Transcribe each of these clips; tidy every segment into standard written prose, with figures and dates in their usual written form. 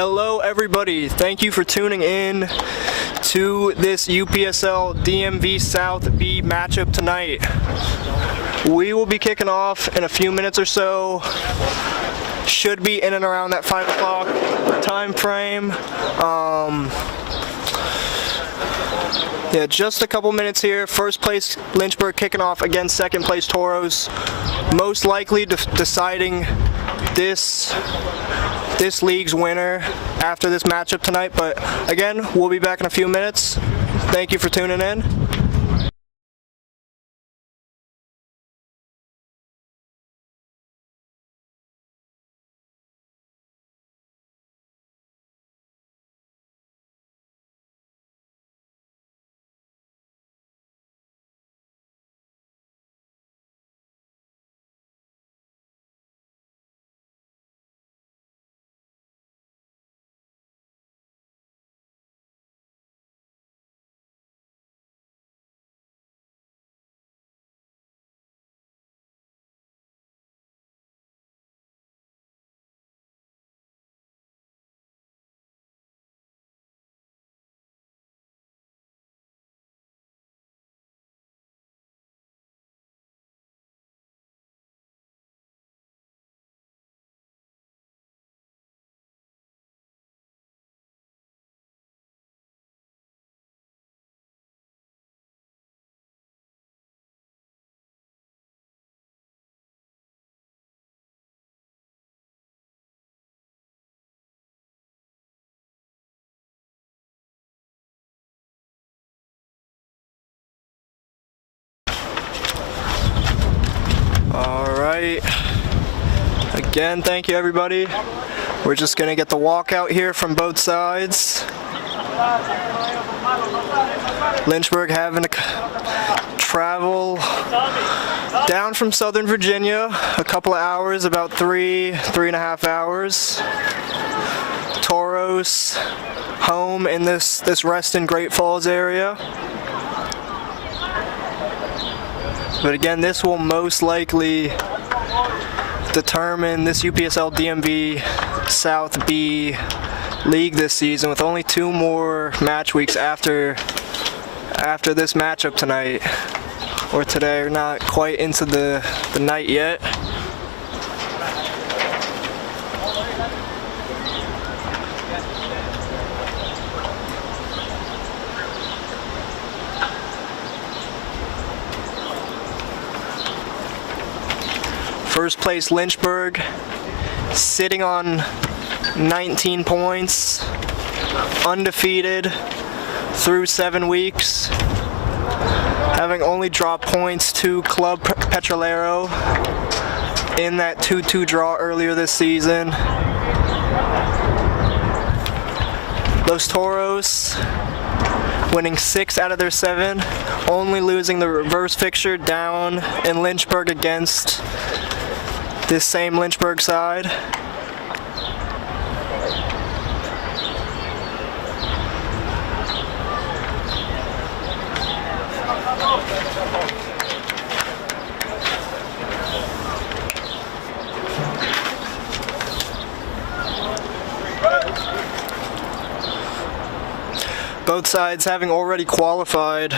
Hello everybody, thank you for tuning in to this UPSL DMV South B matchup tonight. We will be kicking off in a few minutes or so. Should be in and around that 5 o'clock time frame. Yeah, just a couple minutes here. First place Lynchberg kicking off against second place Toros. Most likely deciding this league's winner after this matchup tonight. But again, we'll be back in a few minutes. Thank you for tuning in. Alright, again, thank you everybody. We're just going to get the walkout here from both sides. Lynchberg having to travel down from Southern Virginia a couple of hours, about three and a half hours. Toros home in this Reston Great Falls area. But again, this will most likely determine this UPSL DMV South B league this season, with only 2 more match weeks after this matchup tonight, or today. We're not quite into the night yet. First place Lynchberg, sitting on 19 points, undefeated through 7 weeks, having only dropped points to Club Petrolero in that 2-2 draw earlier this season. Los Toros winning 6 out of their 7, only losing the reverse fixture down in Lynchburg against this same Lynchberg side. Both sides having already qualified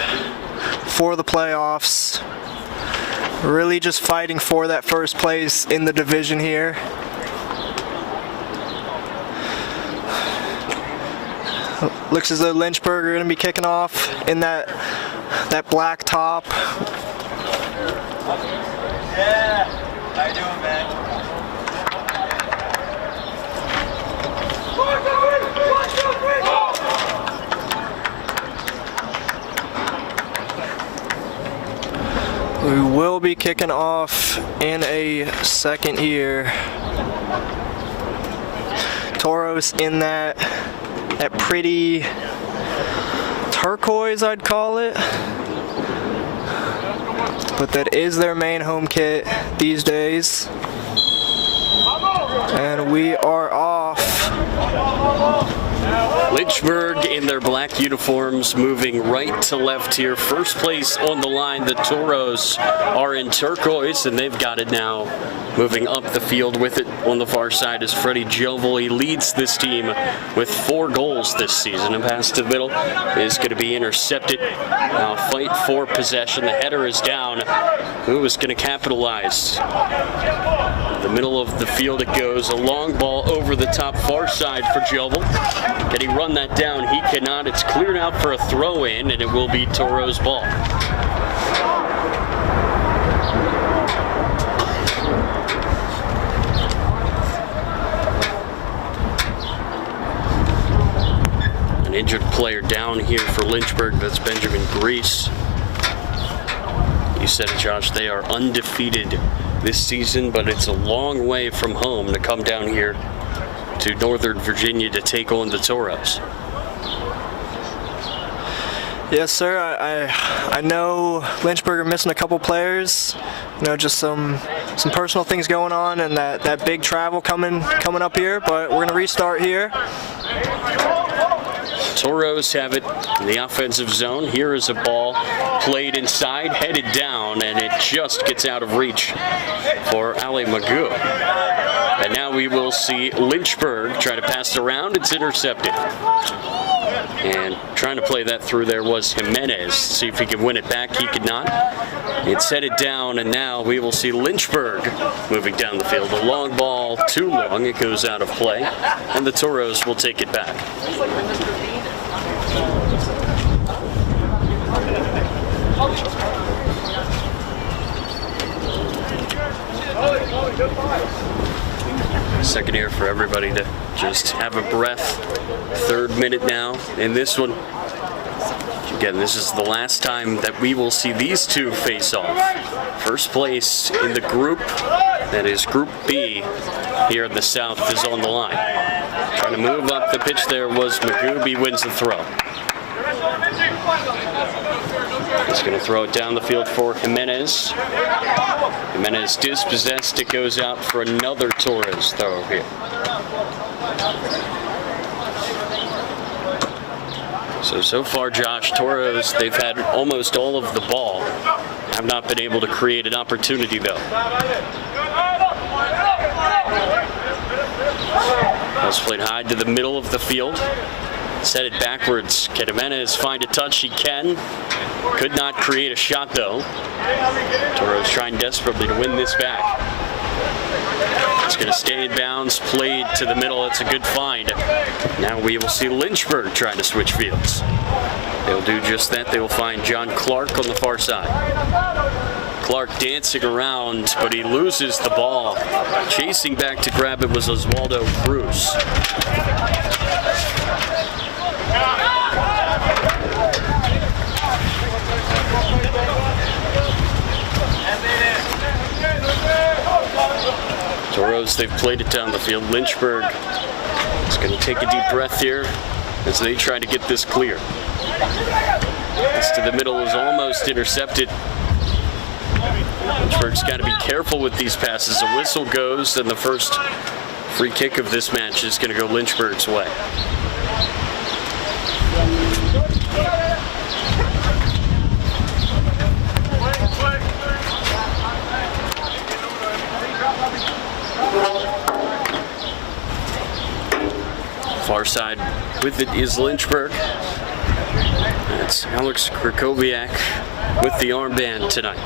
for the playoffs. Really just fighting for that first place in the division here. Looks as though Lynchberg are going to be kicking off in that black top. Yeah, how you doing, man? We will be kicking off in a second here. Toros in that pretty turquoise, I'd call it. But that is their main home kit these days. And we are off. Lynchberg in their black uniforms moving right to left here. First place on the line. The Toros are in turquoise, and they've got it now. Moving up the field with it on the far side is Freddie Jovel. He leads this team with 4 goals this season. And pass to the middle is going to be intercepted. Now fight for possession. The header is down. Who is going to capitalize? The middle of the field it goes. A long ball over the top far side for Jovel. Can he run that down? He cannot. It's cleared out for a throw-in, and it will be Toros' ball. An injured player down here for Lynchberg. That's Benjamin Grease. You said it, Josh. They are undefeated this season, but it's a long way from home to come down here to Northern Virginia to take on the Toros. Yes, sir. I know Lynchburg are missing a couple players. You know, just some personal things going on, and that big travel coming up here. But we're gonna restart here. Toros have it in the offensive zone. Here is a ball played inside, headed down, and it just gets out of reach for Ali Magoo. And now we will see Lynchberg try to pass it around. It's intercepted. And trying to play that through there was Jimenez. See if he can win it back. He could not. It's headed down, and now we will see Lynchberg moving down the field. A long ball, too long. It goes out of play, and the Toros will take it back. Second here for everybody to just have a breath. 3rd minute now in this one. Again, this is the last time that we will see these two face off. First place in the group, that is Group B here in the South, is on the line. Trying to move up the pitch there was Magooby, wins the throw. He's going to throw it down the field for Jimenez. Jimenez dispossessed. It goes out for another Toros throw here. So far, Josh, Toros, they've had almost all of the ball. Have not been able to create an opportunity, though. Ball's played high to the middle of the field. Set it backwards. Can Jimenez find a touch? He can. Could not create a shot, though. Toros trying desperately to win this back. It's going to stay in bounds, played to the middle. It's a good find. Now we will see Lynchberg trying to switch fields. They'll do just that. They will find John Clark on the far side. Clark dancing around, but he loses the ball. Chasing back to grab it was Oswaldo Cruz. Toros, they've played it down the field. Lynchberg is going to take a deep breath here as they try to get this clear. This to the middle is almost intercepted. Lynchberg's got to be careful with these passes. A whistle goes, and the first free kick of this match is going to go Lynchberg's way. Far side with it is Lynchberg. That's Alex Krakowiak with the armband tonight.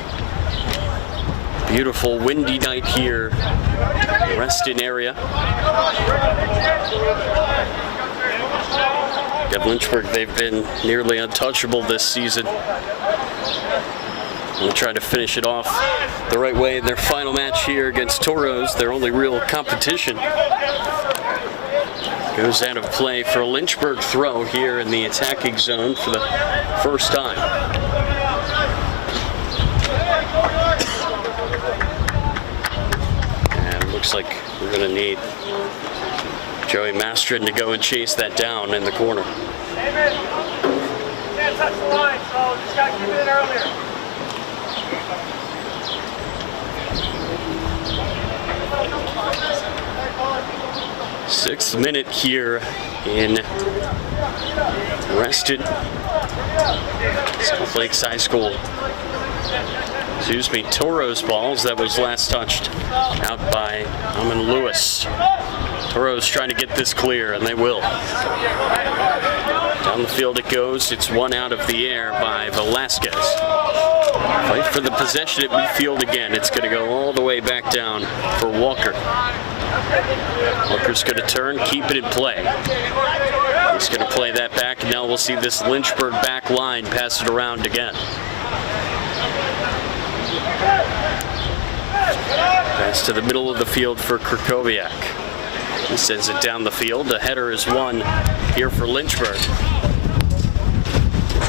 Beautiful windy night here, Reston area. Got Lynchberg, they've been nearly untouchable this season. We'll try to finish it off the right way in their final match here against Toros, their only real competition. Goes out of play for a Lynchberg throw here in the attacking zone for the first time. And it looks like we're going to need Joey Mastrin to go and chase that down in the corner. David, can't touch the line, so just got to keep it in earlier. 6th minute here in Reston South Lakes High School. Toros balls. That was last touched out by Amon Lewis. Toros trying to get this clear, and they will. Down the field it goes. It's one out of the air by Velasquez. Fight for the possession at midfield again. It's going to go all the way back down for Walker. Walker's going to turn, keep it in play. He's going to play that back, and now we'll see this Lynchburg back line pass it around again. Pass to the middle of the field for Krakowiak. He sends it down the field. The header is won here for Lynchburg.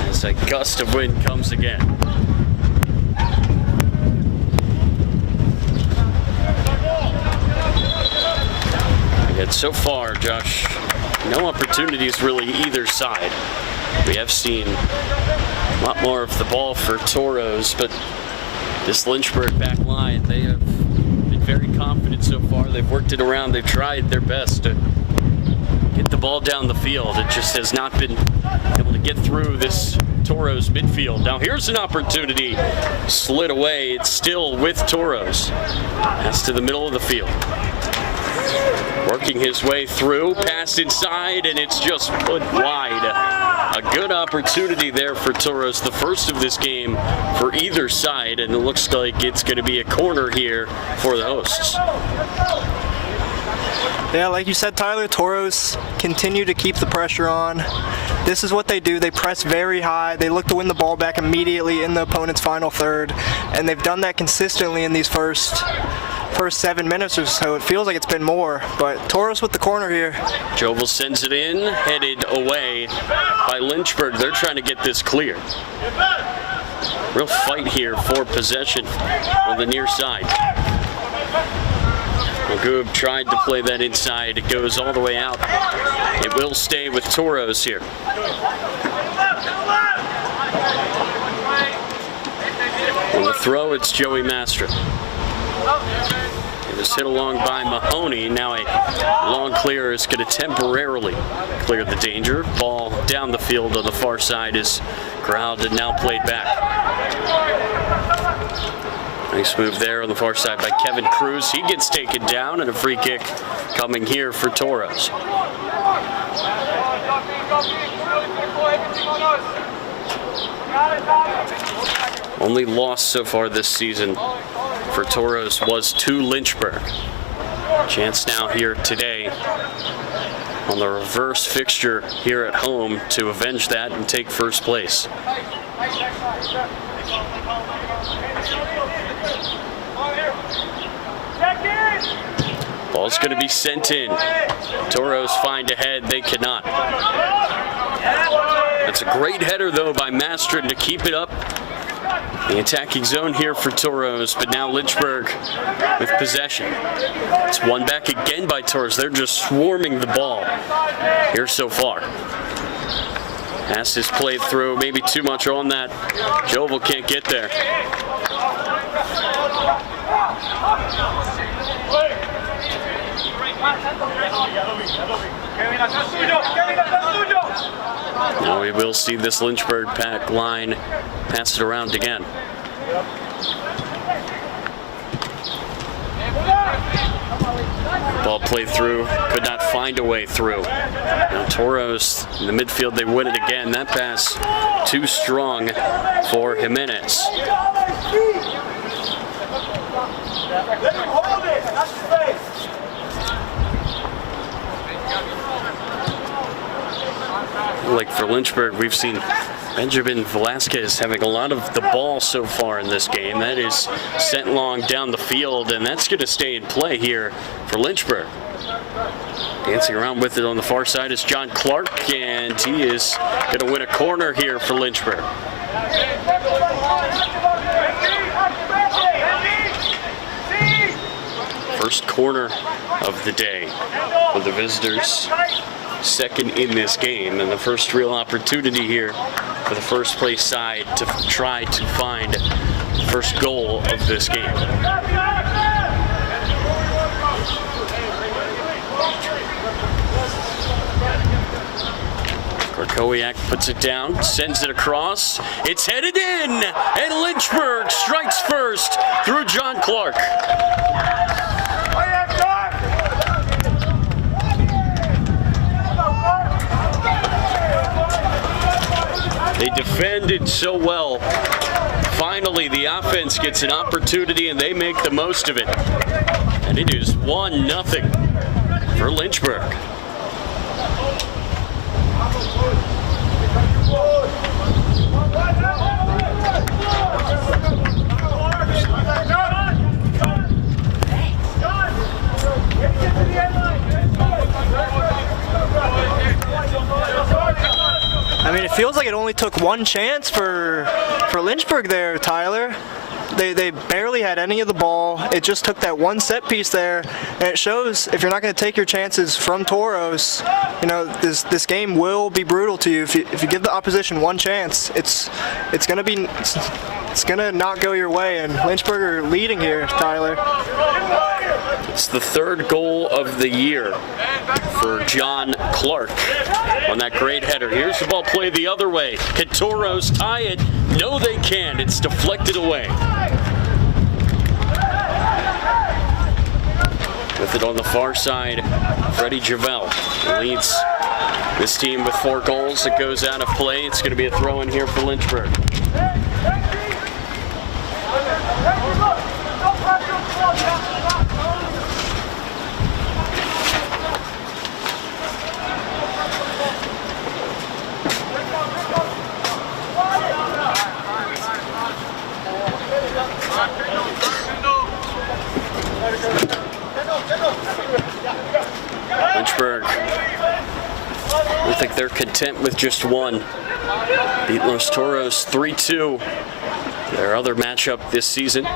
As a gust of wind comes again. And so far, Josh, no opportunities really either side. We have seen a lot more of the ball for Toros, but this Lynchburg back line, they have been very confident so far. They've worked it around. They've tried their best to get the ball down the field. It just has not been able to get through this Toros midfield. Now here's an opportunity. Slid away. It's still with Toros. That's to the middle of the field. Working his way through, pass inside, and it's just put wide. A good opportunity there for Toros, the first of this game for either side, and it looks like it's going to be a corner here for the hosts. Yeah, like you said, Tyler, Toros continue to keep the pressure on. This is what they do. They press very high. They look to win the ball back immediately in the opponent's final third, and they've done that consistently in these first 7 minutes or so. It feels like it's been more, but Toros with the corner here. Jovel sends it in, headed away by Lynchberg. They're trying to get this clear. Real fight here for possession on the near side. Magoob tried to play that inside. It goes all the way out. It will stay with Toros here. On the throw, it's Joey Mastra. It was hit along by Mahoney. Now a long clear is going to temporarily clear the danger. Ball down the field on the far side is corralled and now played back. Nice move there on the far side by Kevin Cruz. He gets taken down, and a free kick coming here for Toros. Only loss so far this season for Toros was to Lynchburg. Chance now here today on the reverse fixture here at home to avenge that and take first place. Ball's going to be sent in. Toros find ahead. They cannot. That's a great header, though, by Mastrin to keep it up. The attacking zone here for Toros, but now Lynchburg with possession. It's one back again by Toros. They're just swarming the ball here so far. Pass is played through, maybe too much on that. Jovel can't get there. Now we will see this Lynchburg pack line pass it around again. Ball played through, could not find a way through. Now Toros in the midfield, they win it again. That pass too strong for Jimenez. Like for Lynchburg, we've seen Benjamin Velasquez having a lot of the ball so far in this game. That is sent long down the field, and that's going to stay in play here for Lynchburg. Dancing around with it on the far side is John Clark, and he is going to win a corner here for Lynchburg. First corner of the day for the visitors. Second in this game, and the first real opportunity here for the first place side to try to find the first goal of this game. Kowiak puts it down, sends it across. It's headed in, and Lynchberg strikes first through John Clark. They defended so well. Finally, the offense gets an opportunity, and they make the most of it. And it is 1-0 for Lynchberg. I mean, it feels like it only took one chance for Lynchberg there, Tyler. They barely had any of the ball. It just took that one set piece there, and it shows if you're not going to take your chances from Toros, you know, this game will be brutal to you. If you give the opposition one chance, it's going to not go your way. And Lynchberg are leading here, Tyler. It's the third goal of the year for John Clark on that great header. Here's the ball played the other way. Can Toros tie it? No, they can't. It's deflected away. With it on the far side, Freddie Javel leads this team with 4 goals. It goes out of play. It's going to be a throw in here for Lynchberg. Lynchberg, I think they're content with just one. Beat Los Toros 3-2, their other matchup this season.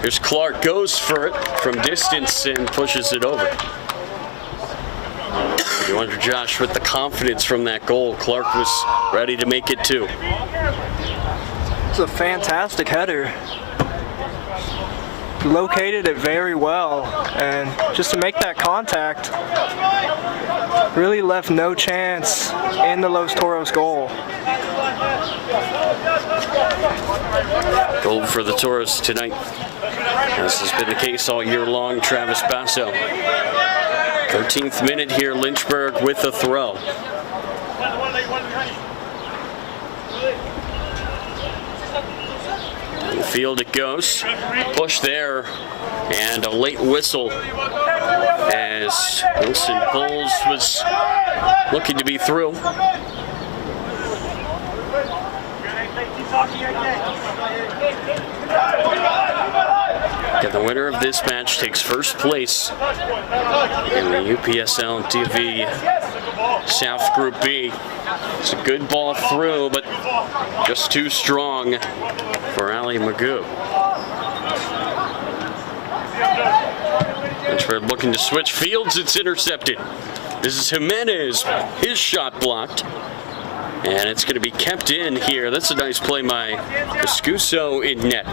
Here's Clark, goes for it from distance and pushes it over. You wonder, Josh, with the confidence from that goal, Clark was ready to make it too. It's a fantastic header. Located it very well, and just to make that contact really left no chance in the Los Toros goal. Goal for the Toros tonight. This has been the case all year long. Travis Basso. 13th minute here, Lynchberg with a throw. In the field it goes. Push there, and a late whistle as Wilson Bowles was looking to be through. And the winner of this match takes first place in the UPSL DMV South Group B. It's a good ball through, but just too strong for Ali Magoo. Lynchburg looking to switch fields. It's intercepted. This is Jimenez. His shot blocked. And it's going to be kept in here. That's a nice play by Escuso in net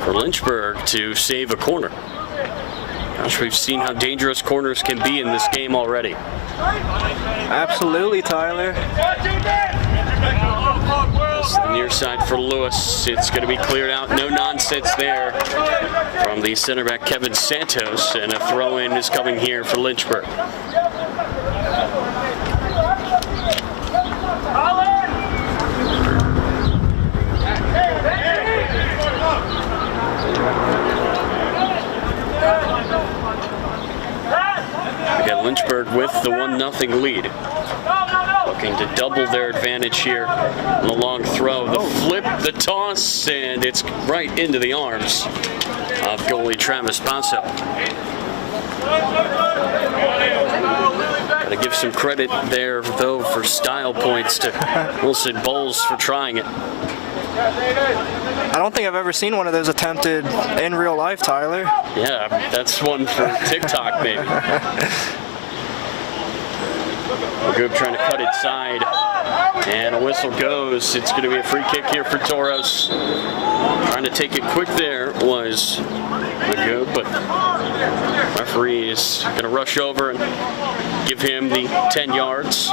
for Lynchburg to save a corner. Gosh, we've seen how dangerous corners can be in this game already. Absolutely, Tyler. It's the near side for Lewis. It's going to be cleared out. No nonsense there from the center back Kevin Santos, and a throw-in is coming here for Lynchburg. Again, Lynchburg with the 1-0 lead. Looking to double their advantage here on the long throw. The flip, the toss, and it's right into the arms of goalie Travis Basso. Gotta give some credit there, though, for style points to Wilson Bowles for trying it. I don't think I've ever seen one of those attempted in real life, Tyler. Yeah, that's one for TikTok, maybe. Magoo trying to cut inside, and a whistle goes. It's going to be a free kick here for Toros. Trying to take it quick there was Magoo, but referee is going to rush over and give him the 10 yards.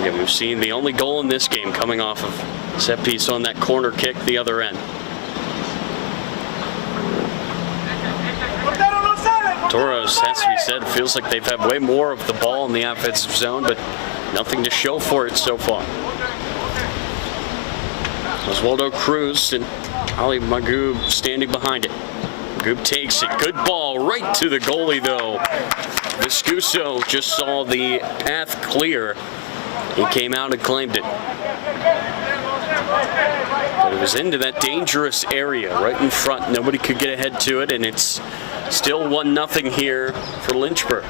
Again, we've seen the only goal in this game coming off of set piece on that corner kick the other end. Toros, has to be said, feels like they've had way more of the ball in the offensive zone, but nothing to show for it so far. Oswaldo Cruz and Ali Magoob standing behind it. Magoob takes it. Good ball right to the goalie, though. Viscuso just saw the path clear. He came out and claimed it. But it was into that dangerous area right in front. Nobody could get ahead to it, and it's still 1-0 here for Lynchburg.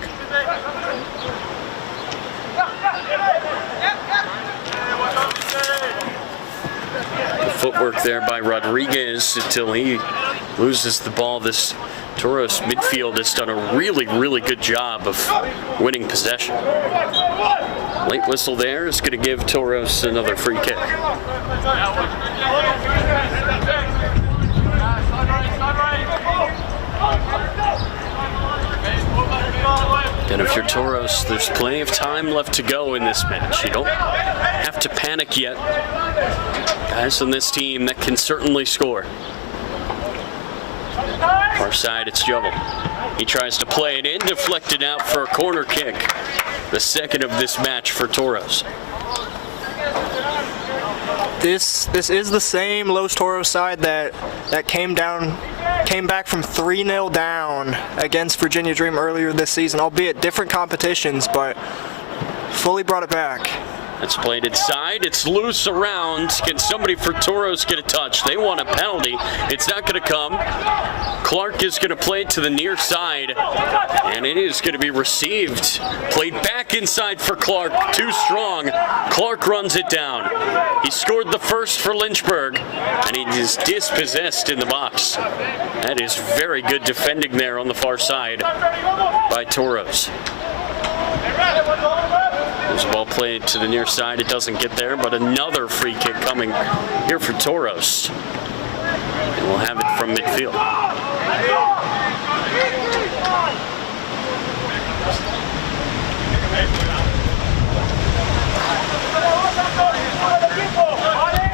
The footwork there by Rodriguez until he loses the ball. This Toros midfield has done a really, really good job of winning possession. Late whistle there is going to give Toros another free kick. And if you're Toros, there's plenty of time left to go in this match. You don't have to panic yet. Guys on this team that can certainly score. Far side, it's Jovel. He tries to play it in, deflected out for a corner kick. The second of this match for Toros. This is the same Los Toros side that came back from 3-0 down against Virginia Dream earlier this season, albeit different competitions, but fully brought it back. It's played inside. It's loose around. Can somebody for Toros get a touch? They want a penalty. It's not going to come. Clark is going to play it to the near side, and it is going to be received. Played back inside for Clark. Too strong. Clark runs it down. He scored the first for Lynchberg, and he is dispossessed in the box. That is very good defending there on the far side by Toros. There's a ball played to the near side. It doesn't get there, but another free kick coming here for Toros. And we'll have it from midfield.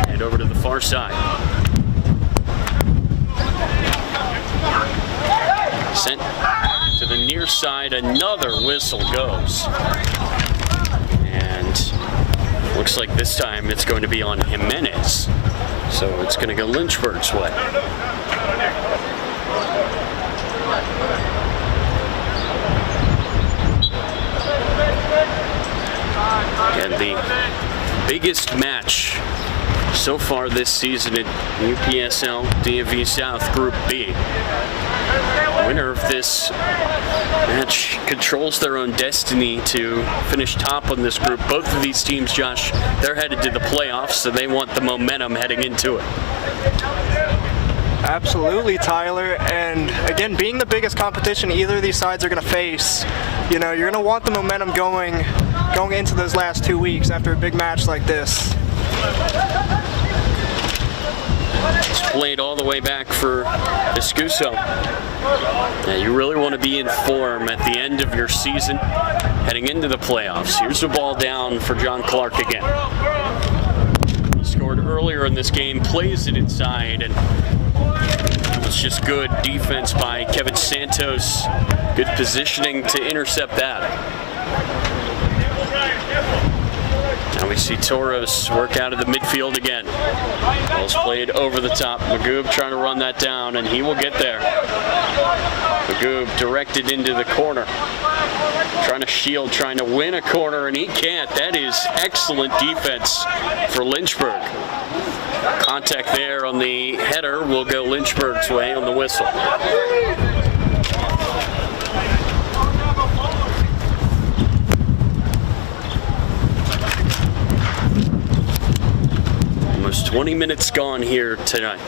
And over to the far side. Sent to the near side. Another whistle goes. And looks like this time it's going to be on Jimenez. So it's going to go Lynchburg's way. And the biggest match so far this season in UPSL DMV South Group B. Winner of this match controls their own destiny to finish top on this group. Both of these teams, Josh, they're headed to the playoffs, so they want the momentum heading into it. Absolutely, Tyler. And again, being the biggest competition either of these sides are going to face, you're going to want the momentum going into those last 2 weeks after a big match like this. It's played all the way back for Viscuso. Yeah, you really want to be in form at the end of your season, heading into the playoffs. Here's the ball down for John Clark again. He scored earlier in this game, plays it inside, and it was just good defense by Kevin Santos. Good positioning to intercept that. Now we see Toros work out of the midfield again. Ball's played over the top. Magoob trying to run that down, and he will get there. Magoob directed into the corner. Trying to shield, trying to win a corner, and he can't. That is excellent defense for Lynchberg. Contact there on the header will go Lynchberg's way on the whistle. Almost 20 minutes gone here tonight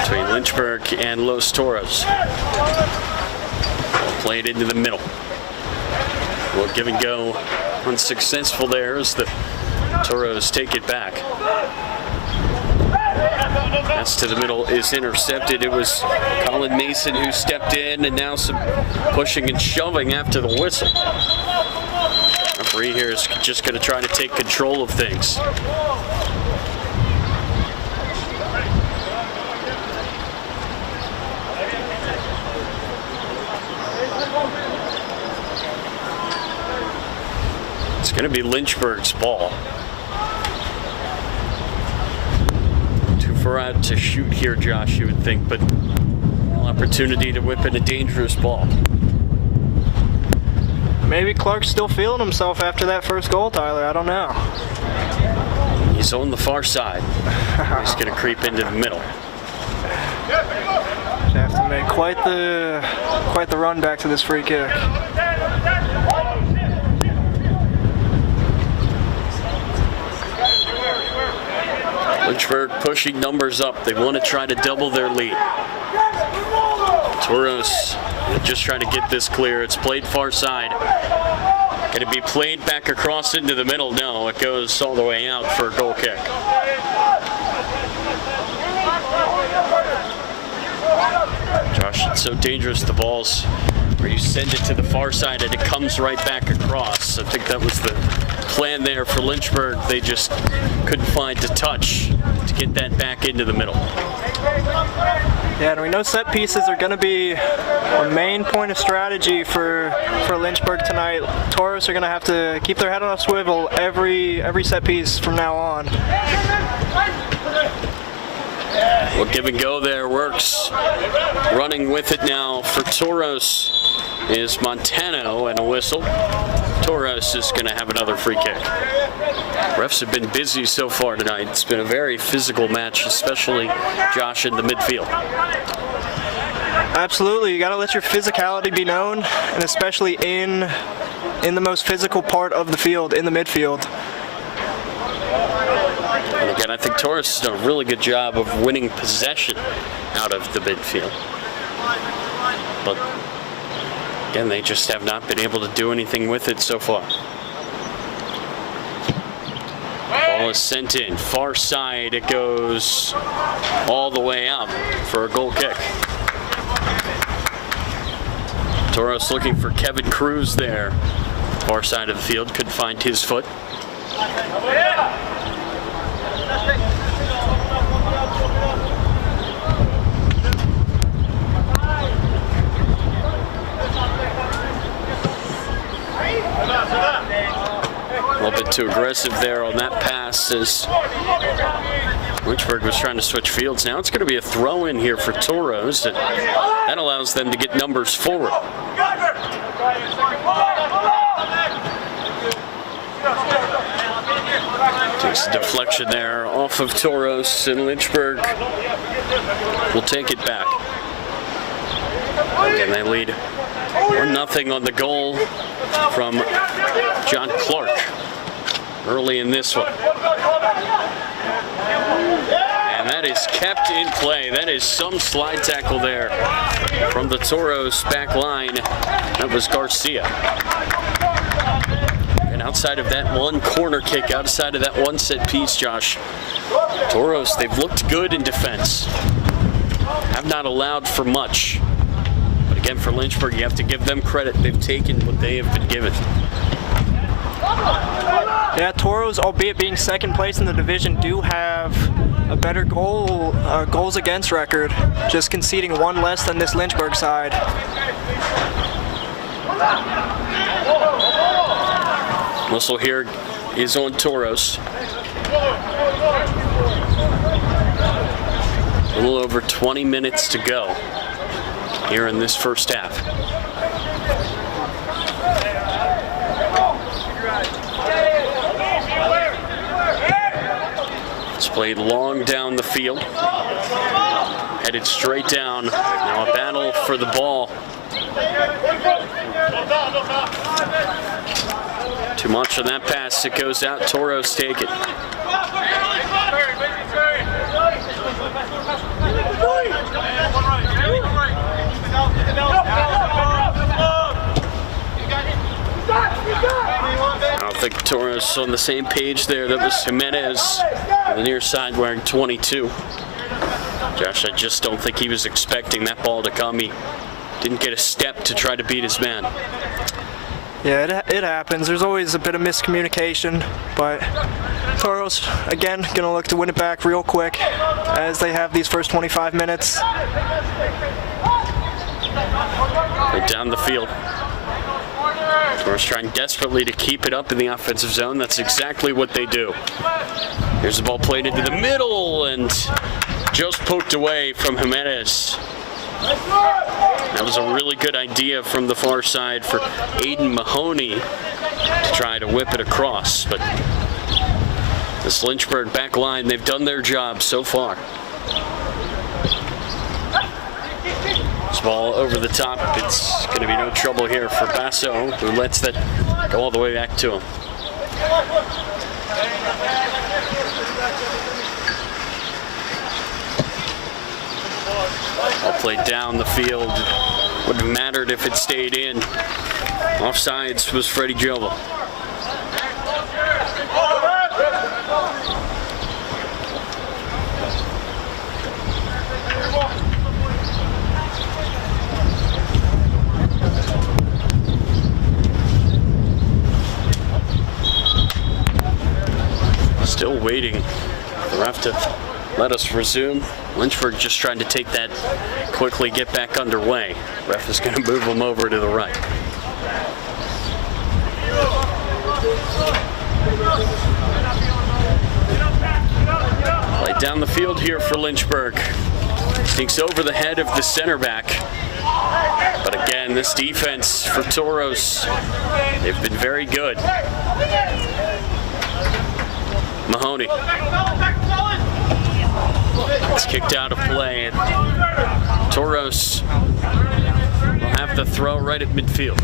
between Lynchberg and Los Toros. Played into the middle. Well, give and go unsuccessful there as the Toros take it back. Pass to the middle is intercepted. It was Colin Mason who stepped in, and now some pushing and shoving after the whistle. Referee here is just going to try to take control of things. It's going to be Lynchberg's ball. Too far out to shoot here, Josh, you would think, but an opportunity to whip in a dangerous ball. Maybe Clark's still feeling himself after that first goal, Tyler. I don't know. He's on the far side. He's going to creep into the middle. Have to make quite the run back to this free kick. Lynchberg pushing numbers up. They want to try to double their lead. Toros just trying to get this clear. It's played far side. Can it be played back across into the middle? No, it goes all the way out for a goal kick. Josh, it's so dangerous, the balls where you send it to the far side and it comes right back across. I think that was the plan there for Lynchberg. They just couldn't find the touch to get that back into the middle. Yeah, and we know set pieces are going to be a main point of strategy for Lynchberg tonight. Toros are going to have to keep their head on a swivel every set piece from now on. Well, give and go there works. Running with it now for Toros is Montano, and a whistle. Toros is going to have another free kick. Refs have been busy so far tonight. It's been a very physical match, especially Josh in the midfield. Absolutely, you got to let your physicality be known, and especially in the most physical part of the field, in the midfield. And again, I think Toros has done a really good job of winning possession out of the midfield. But again, they just have not been able to do anything with it so far. Ball is sent in, far side, it goes all the way out for a goal kick. Toros looking for Kevin Cruz there. Far side of the field, couldn't find his foot. A little bit too aggressive there on that pass as Lynchberg was trying to switch fields. Now it's going to be a throw in here for Toros, and that allows them to get numbers forward. Takes a deflection there off of Toros, and Lynchberg will take it back. Again, they lead 1-0 on the goal from John Clark early in this one. And that is kept in play. That is some slide tackle there from the Toros back line. That was Garcia. And outside of that one corner kick, outside of that one set piece, Josh, Toros, they've looked good in defense. Have not allowed for much. But again, for Lynchburg, you have to give them credit. They've taken what they have been given. Yeah, Toros, albeit being second place in the division, do have a better goals against record, just conceding one less than this Lynchberg side. Whistle here is on Toros. A little over 20 minutes to go here in this first half. It's played long down the field, headed straight down. Now a battle for the ball. Too much on that pass, it goes out. Toros take it. I don't think Toros on the same page there. That was Jimenez on the near side wearing 22. Josh, I just don't think he was expecting that ball to come. He didn't get a step to try to beat his man. Yeah, it happens. There's always a bit of miscommunication, but Toros, again, going to look to win it back real quick as they have these first 25 minutes. Right down the field. Toros trying desperately to keep it up in the offensive zone. That's exactly what they do. Here's the ball played into the middle and just poked away from Jimenez. That was a really good idea from the far side for Aiden Mahoney to try to whip it across, but this Lynchburg back line, they've done their job so far. This ball over the top, it's going to be no trouble here for Basso, who lets that go all the way back to him. Ball played down the field. Wouldn't have mattered if it stayed in. Offsides was Freddie Jovel. Still waiting for the ref to let us resume. Lynchberg just trying to take that quickly, get back underway. Ref is going to move him over to the right. Play down the field here for Lynchberg. Sneaks over the head of the center back. But again, this defense for Toros, they've been very good. Mahoney. It's kicked out of play, and Toros will have the throw right at midfield.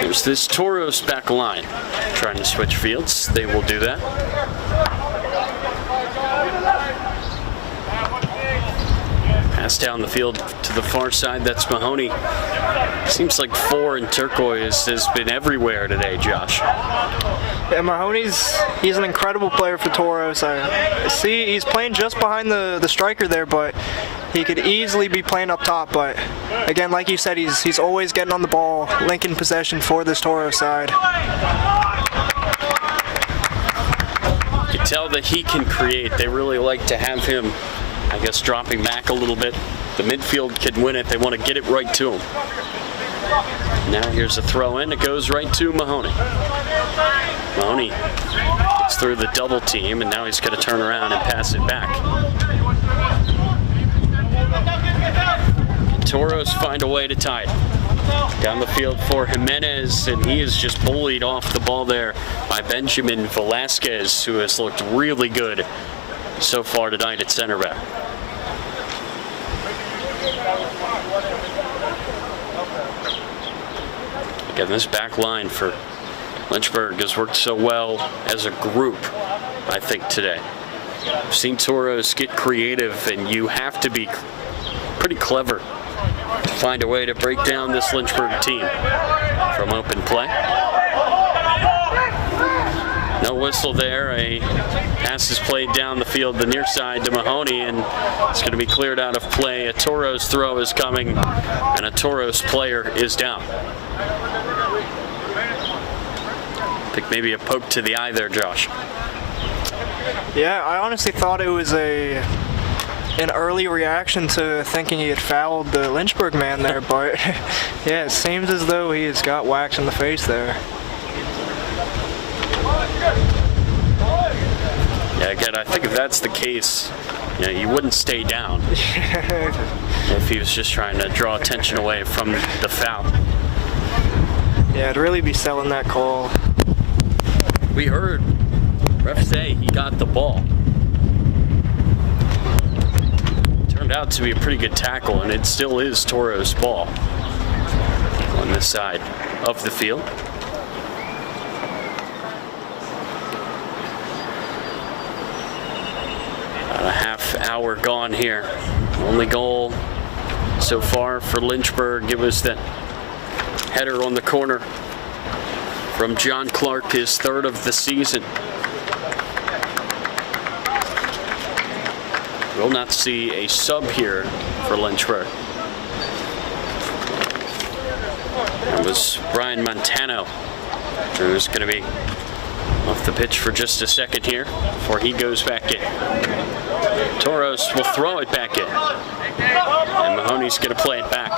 Here's this Toros back line trying to switch fields. They will do that. Pass down the field to the far side. That's Mahoney. Seems like 4 in turquoise has been everywhere today, Josh. Yeah, he's an incredible player for Toros. I see he's playing just behind the striker there, but he could easily be playing up top. But again, like you said, he's always getting on the ball, linking possession for this Toros side. You can tell that he can create. They really like to have him, I guess, dropping back a little bit. The midfield can win it. They want to get it right to him. Now here's a throw in. It goes right to Mahoney. Mahoney gets through the double team, and now he's going to turn around and pass it back. Toros find a way to tie it. Down the field for Jimenez, and he is just bullied off the ball there by Benjamin Velasquez, who has looked really good so far tonight at center back. Again, this back line for Lynchberg has worked so well as a group, I think, today. I've seen Toros get creative, and you have to be pretty clever to find a way to break down this Lynchberg team from open play. No whistle there. A pass is played down the field, the near side to Mahoney, and it's going to be cleared out of play. A Toros throw is coming, and a Toros player is down. I think maybe a poke to the eye there, Josh. Yeah, I honestly thought it was an early reaction to thinking he had fouled the Lynchberg man there, but yeah, it seems as though he has got whacked in the face there. Yeah, again, I think if that's the case, you wouldn't stay down if he was just trying to draw attention away from the foul. Yeah, I'd really be selling that call. We heard ref say he got the ball. Turned out to be a pretty good tackle, and it still is Toros' ball on this side of the field. About a half hour gone here. Only goal so far for Lynchberg. It was that header on the corner from John Clark, his 3rd of the season. Will not see a sub here for Lynchberg. It was Brian Montano, who's going to be off the pitch for just a second here before he goes back in. Toros will throw it back in, and Mahoney's going to play it back.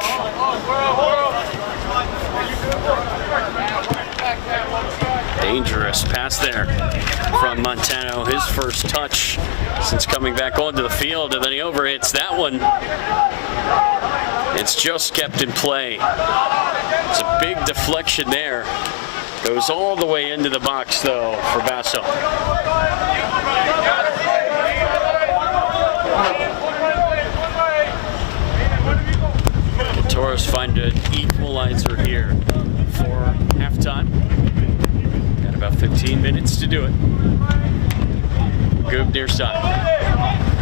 Dangerous pass there from Montano. His first touch since coming back onto the field, and then he overhits that one. It's just kept in play. It's a big deflection there. Goes all the way into the box, though, for Basso. The Toros find an equalizer here for halftime. Got about 15 minutes to do it. Goob near side.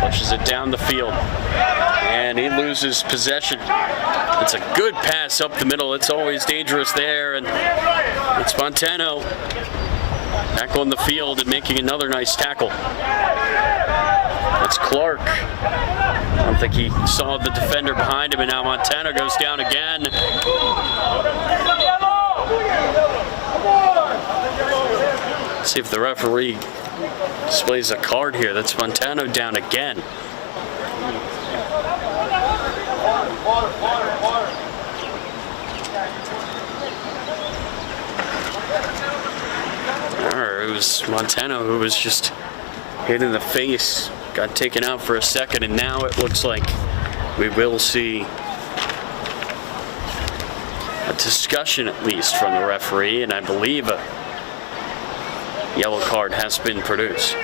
Pushes it down the field. And he loses possession. It's a good pass up the middle. It's always dangerous there. And it's Montano back on the field and making another nice tackle. That's Clark. I don't think he saw the defender behind him, and now Montano goes down again. Let's see if the referee displays a card here. That's Montano down again. It was Montano who was just hit in the face, got taken out for a second, and now it looks like we will see a discussion at least from the referee, and I believe a yellow card has been produced.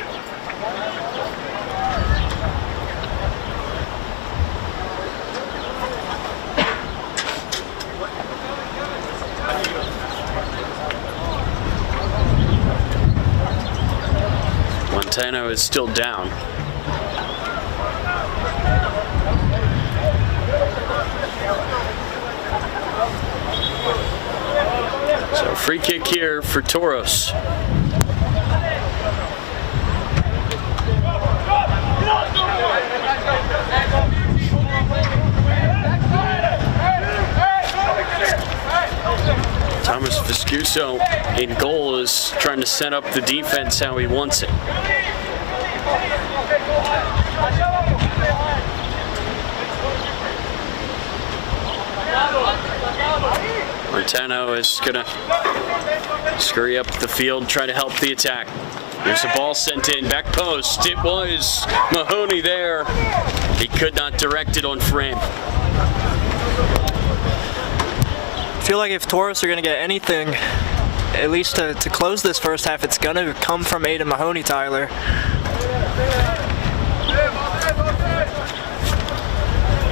Montano is still down. So free kick here for Toros. Thomas Viscuso in goal is trying to set up the defense how he wants it. Montano is going to scurry up the field, try to help the attack. There's a ball sent in, back post. It was Mahoney there. He could not direct it on frame. I feel like if Toros are going to get anything, at least to close this first half, it's going to come from Aiden Mahoney, Tyler.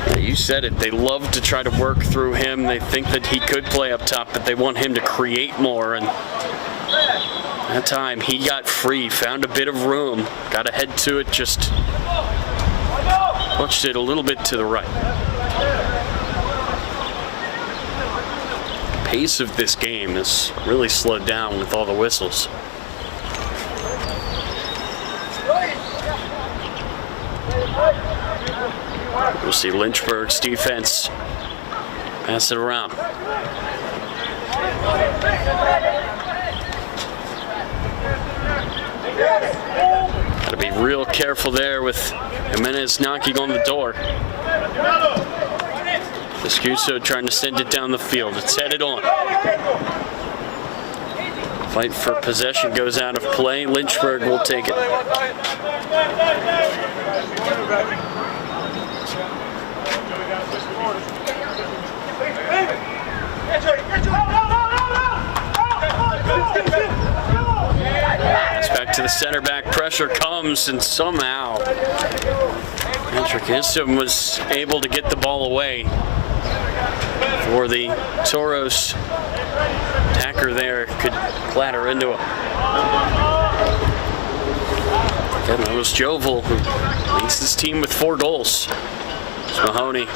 Yeah, you said it. They love to try to work through him. They think that he could play up top, but they want him to create more. And that time he got free, found a bit of room, got ahead to it, just pushed it a little bit to the right. Pace of this game is really slowed down with all the whistles. We'll see Lynchberg's defense pass it around. Got to be real careful there with Jimenez knocking on the door. Viscuso trying to send it down the field. It's headed on. Fight for possession goes out of play. Lynchberg will take it. It's back to the center back. Pressure comes, and somehow Patrick Hissom was able to get the ball away for the Toros. Attacker there could clatter into him. Again, that was Jovel, who leads this team with 4 goals. It's Mahoney,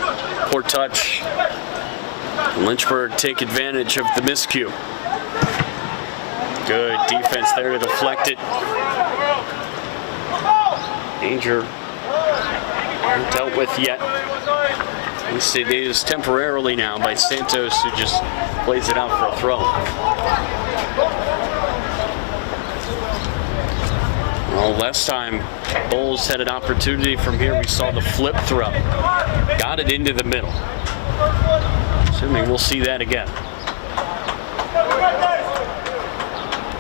poor touch. And Lynchberg take advantage of the miscue. Good defense there to deflect it. Danger dealt with yet. At least it is temporarily now by Santos, who just plays it out for a throw. Well, last time Bulls had an opportunity from here, we saw the flip throw. Got it into the middle. Assuming we'll see that again.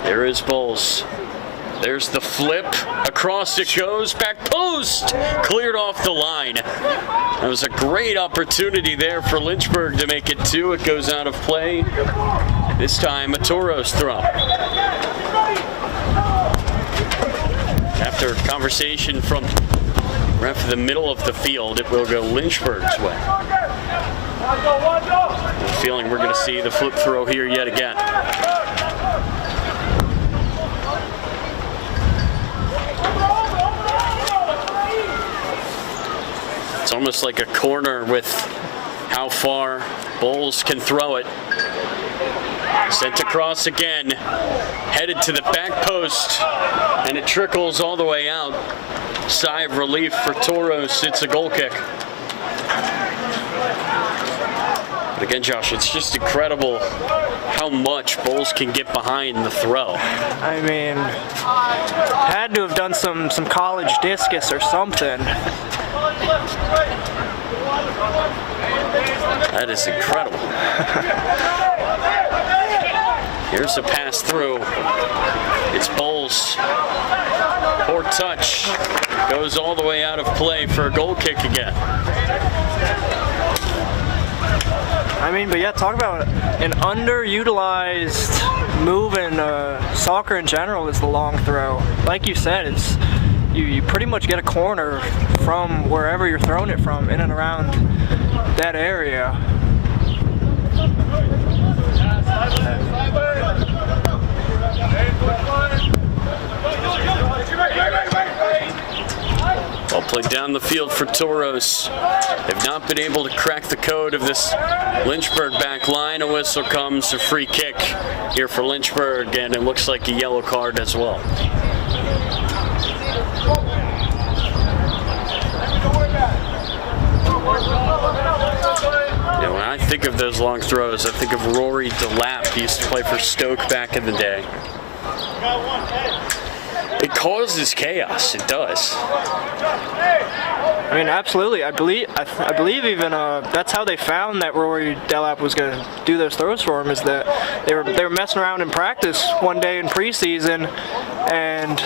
There is Bulls. There's the flip. Across it goes. Back post. Cleared off the line. That was a great opportunity there for Lynchberg to make it 2. It goes out of play. This time a Toros throw. After conversation from ref in the middle of the field, it will go Lynchberg's way. I have a feeling we're going to see the flip throw here yet again. It's almost like a corner with how far Bulls can throw it. Sent across again, headed to the back post, and it trickles all the way out. Sigh of relief for Toros. It's a goal kick. But again, Josh, it's just incredible how much Bulls can get behind the throw. I mean, had to have done some college discus or something. That is incredible. Here's a pass through. It's Bulls. Poor touch. Goes all the way out of play for a goal kick again. I mean, but yeah, talk about an underutilized move in soccer in general is the long throw. Like you said, it's you pretty much get a corner from wherever you're throwing it from, in and around that area. Ball played down the field for Toros. They've not been able to crack the code of this Lynchberg back line. A whistle comes, a free kick here for Lynchberg, and it looks like a yellow card as well. Yeah, when I think of those long throws, I think of Rory DeLapp. He used to play for Stoke back in the day. It causes chaos. It does. I mean, absolutely. I believe even that's how they found that Rory DeLapp was going to do those throws for him. Is that they were messing around in practice one day in preseason, and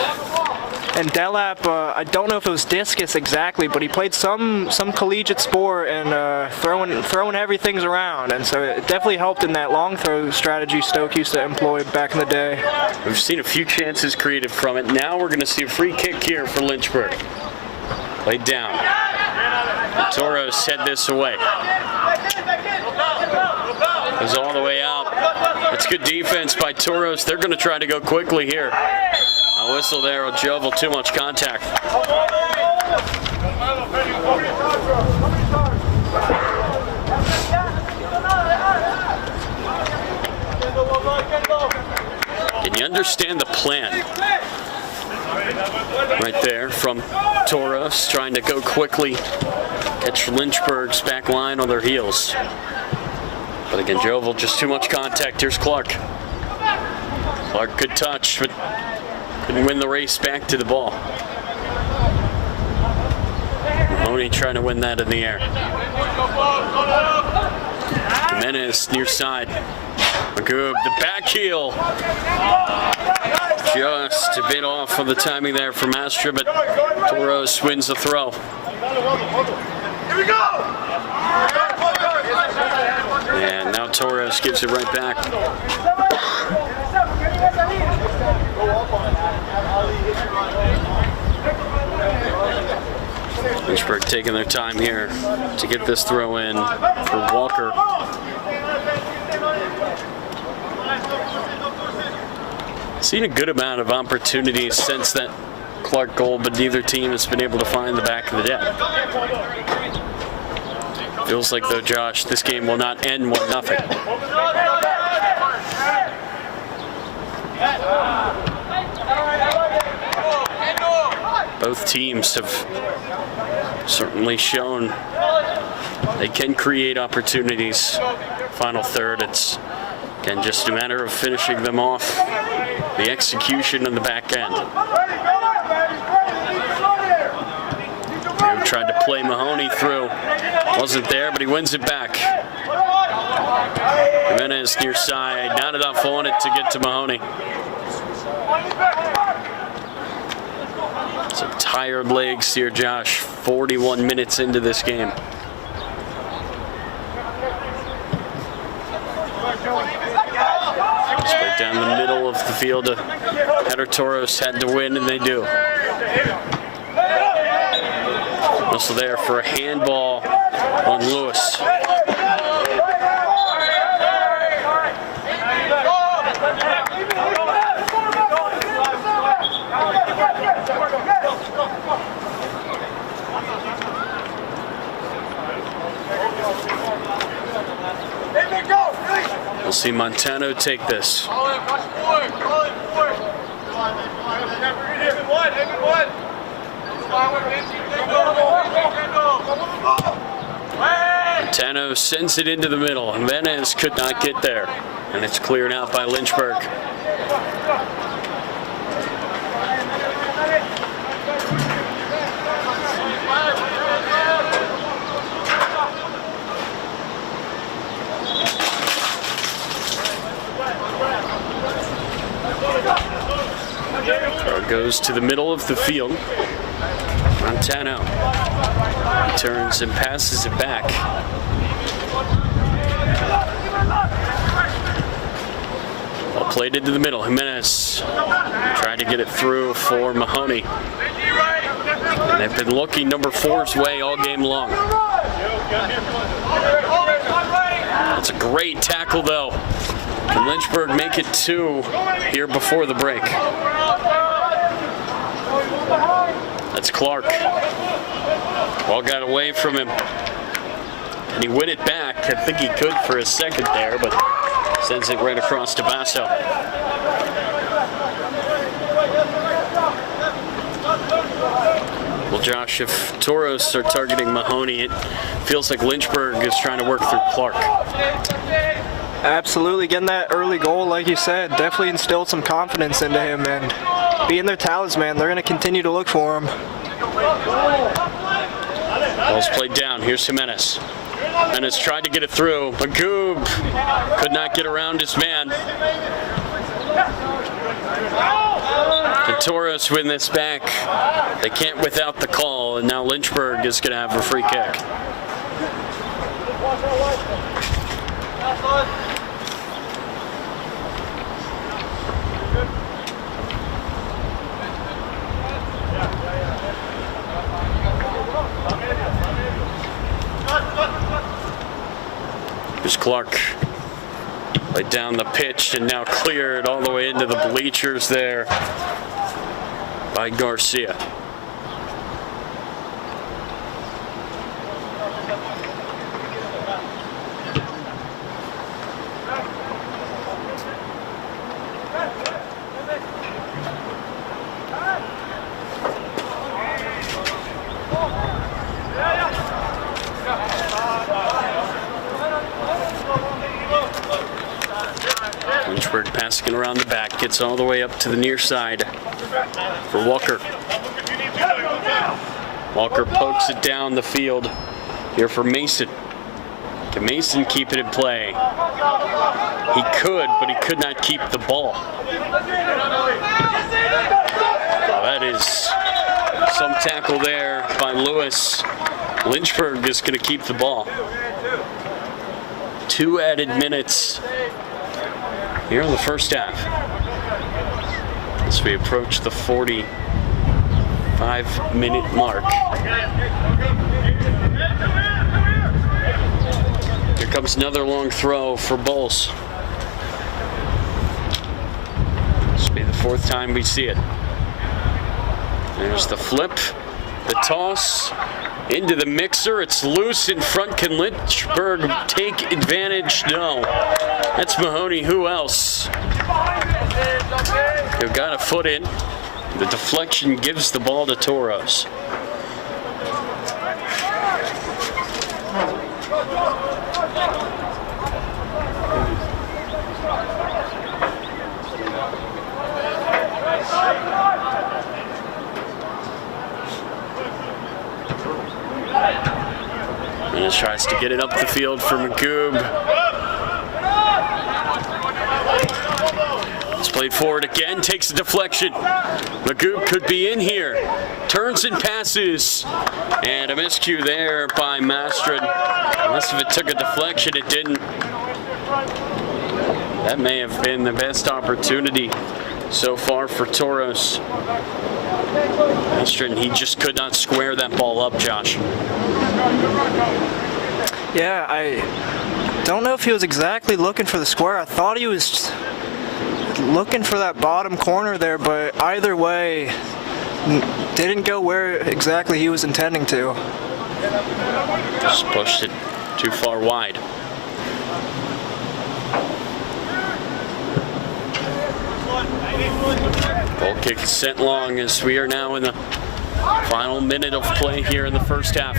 DeLapp, I don't know if it was discus exactly, but he played some collegiate sport and throwing heavy things around, and so it definitely helped in that long throw strategy Stoke used to employ back in the day. We've seen a few chances created from it. Now we're going to see a free kick here for Lynchberg. Played down. The Toros head this away. Goes all the way out. That's good defense by Toros. They're going to try to go quickly here. A whistle there will jovel too much contact. Can you understand the plan? Right there from Toros, trying to go quickly, catch Lynchberg's back line on their heels. But again, Jovel, just too much contact. Here's Clark. Clark, good touch, but couldn't win the race back to the ball. Mahoney trying to win that in the air. Jimenez near side. Magoob, the back heel. Just a bit off on the timing there for Mastra, but Toros wins the throw. Here we go! And now Toros gives it right back. Lynchberg taking their time here to get this throw in for Walker. Seen a good amount of opportunities since that Clark goal, but neither team has been able to find the back of the net. Feels like, though, Josh, this game will not end 1-0. Both teams have certainly shown they can create opportunities. Final third, it's again just a matter of finishing them off. The execution on the back end. He tried to play Mahoney through. Wasn't there, but he wins it back. Jimenez near side, not enough on it to get to Mahoney. Some tired legs here, Josh. 41 minutes into this game. Just right down the middle of the field. Header Toros had to win, and they do. Also there for a handball on Lewis. We'll see Montano take this. Montano sends it into the middle. Jimenez could not get there. And it's cleared out by Lynchberg. Throw goes to the middle of the field. Montano turns and passes it back. Ball played into the middle. Jimenez tried to get it through for Mahoney. And they've been looking number 4's way all game long. That's a great tackle, though. Can Lynchberg make it 2 here before the break? That's Clark. Ball got away from him. And he win it back. I think he could for a second there, but sends it right across to Basso. Well, Josh, if Toros are targeting Mahoney, it feels like Lynchberg is trying to work through Clark. Absolutely, getting that early goal, like you said, definitely instilled some confidence into him, and being their talisman, they're going to continue to look for him. Ball's played down. Here's Jimenez. Jimenez tried to get it through. Magoob could not get around his man. The Toros win this back. They can't without the call, and now Lynchberg is going to have a free kick. Here's Clark. Laid down the pitch and now cleared all the way into the bleachers there by Garcia. Lynchberg passing it around the back, gets all the way up to the near side for Walker. Walker pokes it down the field here for Mason. Can Mason keep it in play? He could, but he could not keep the ball. Well, that is some tackle there by Lewis. Lynchberg is going to keep the ball. 2 added minutes here in the first half, as we approach the 45-minute mark. Here comes another long throw for Bowles. This will be the 4th time we see it. There's the flip, the toss, into the mixer. It's loose in front. Can Lynchberg take advantage? No. That's Mahoney. Who else? They've got a foot in. The deflection gives the ball to Toros. Tries to get it up the field for Magoob. It's played forward again, takes a deflection. Magoob could be in here. Turns and passes. And a miscue there by Mastrin. Unless if it took a deflection, it didn't. That may have been the best opportunity so far for Toros. Mastrin, he just could not square that ball up, Josh. Yeah, I don't know if he was exactly looking for the square. I thought he was looking for that bottom corner there, but either way, didn't go where exactly he was intending to. Just pushed it too far wide. Ball kick sent long as we are now in the final minute of play here in the first half.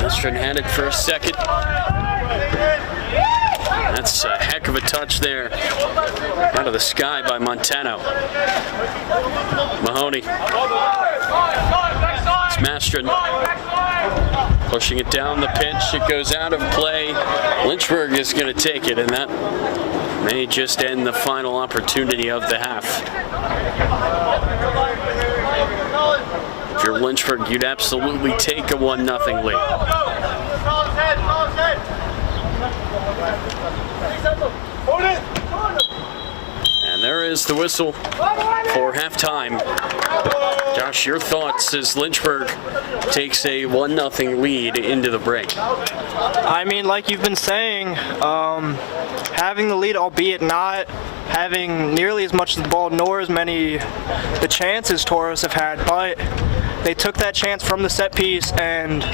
Mastrin had it for a second. That's a heck of a touch there. Out of the sky by Montano. Mahoney. It's Mastrin. Pushing it down the pitch. It goes out of play. Lynchberg is going to take it, and that may just end the final opportunity of the half. If you're Lynchburg, you'd absolutely take a 1-0 lead. And there is the whistle for halftime. Josh, your thoughts as Lynchburg takes a 1-0 lead into the break? I mean, like you've been saying, having the lead, albeit not having nearly as much of the ball nor as many the chances Toros have had, but they took that chance from the set piece, and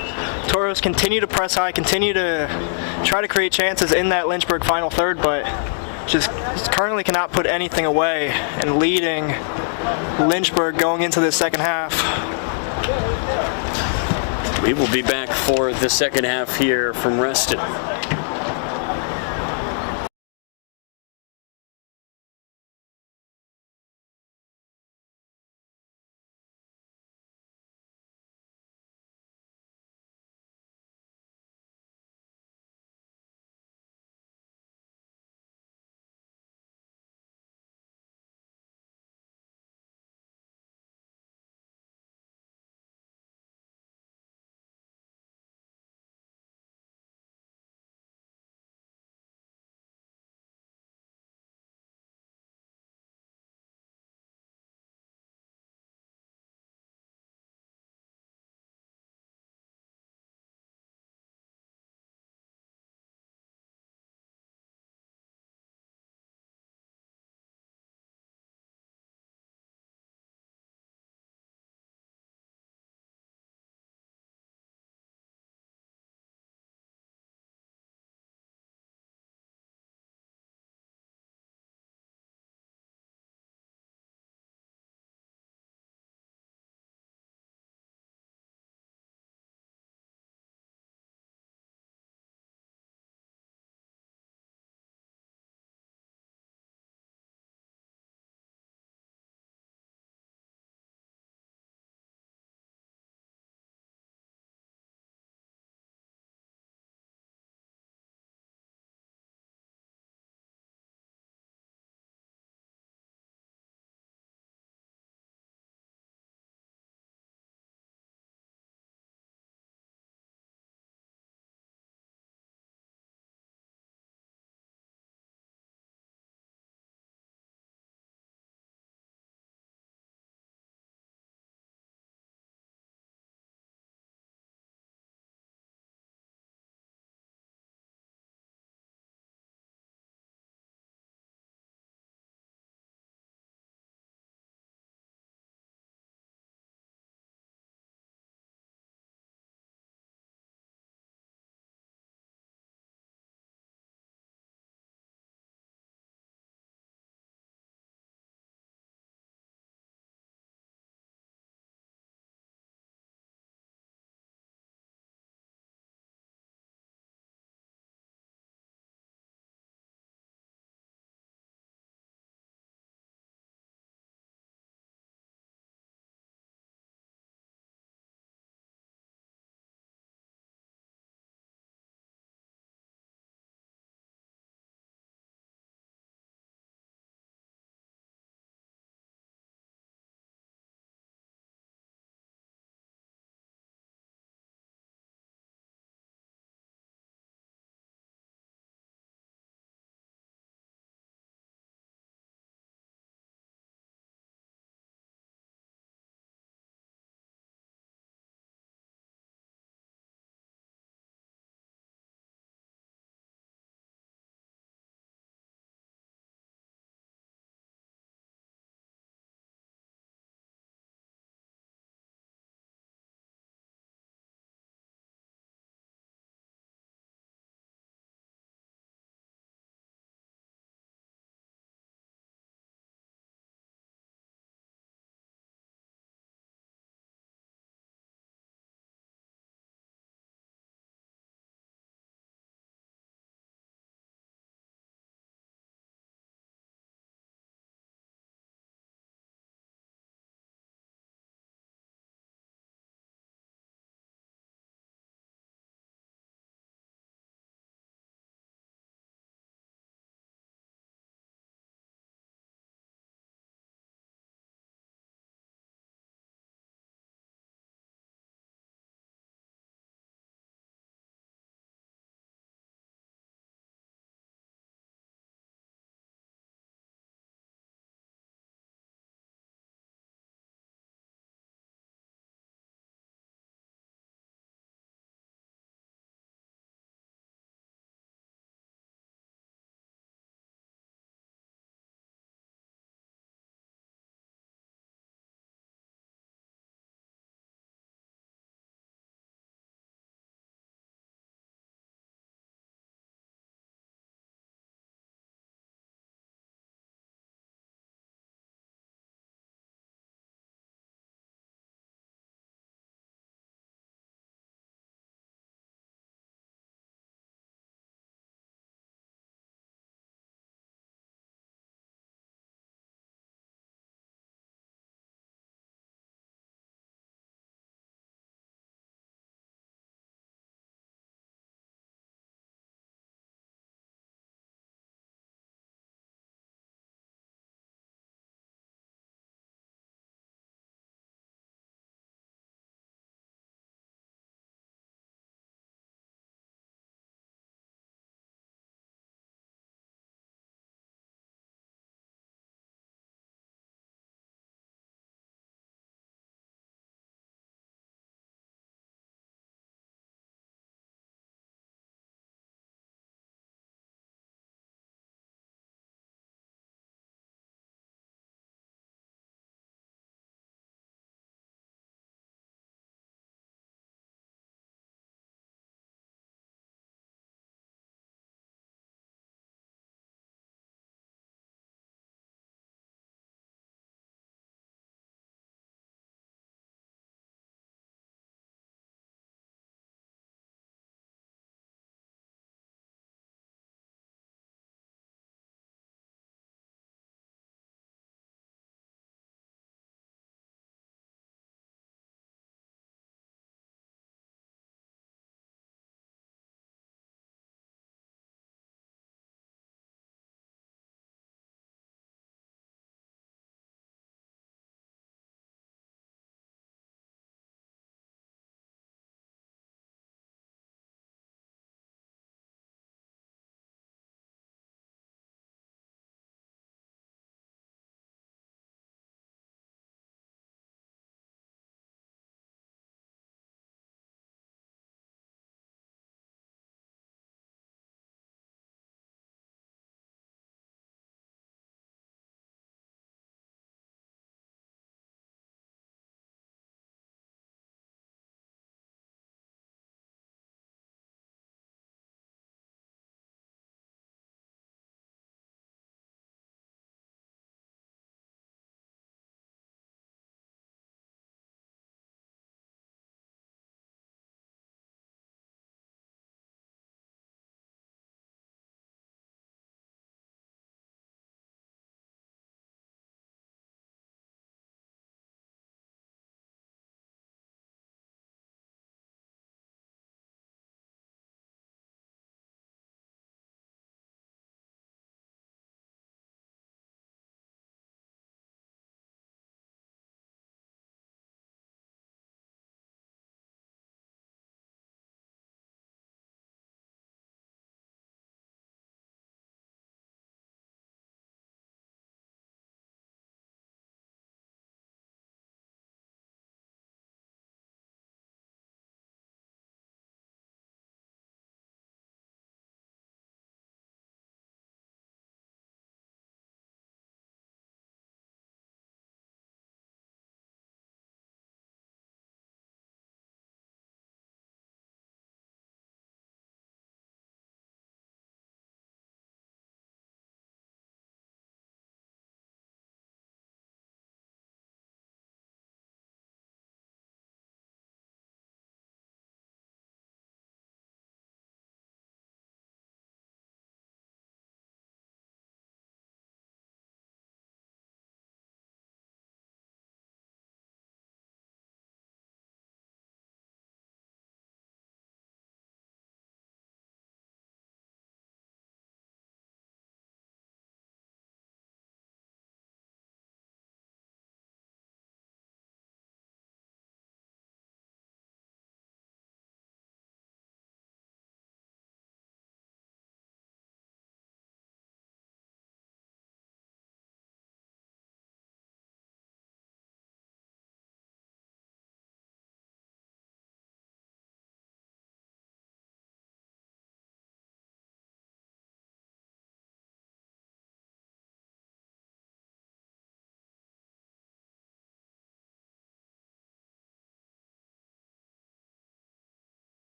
Toros continue to press high, continue to try to create chances in that Lynchburg final third, but just currently cannot put anything away, and leading Lynchburg going into the second half. We will be back for the second half here from Reston.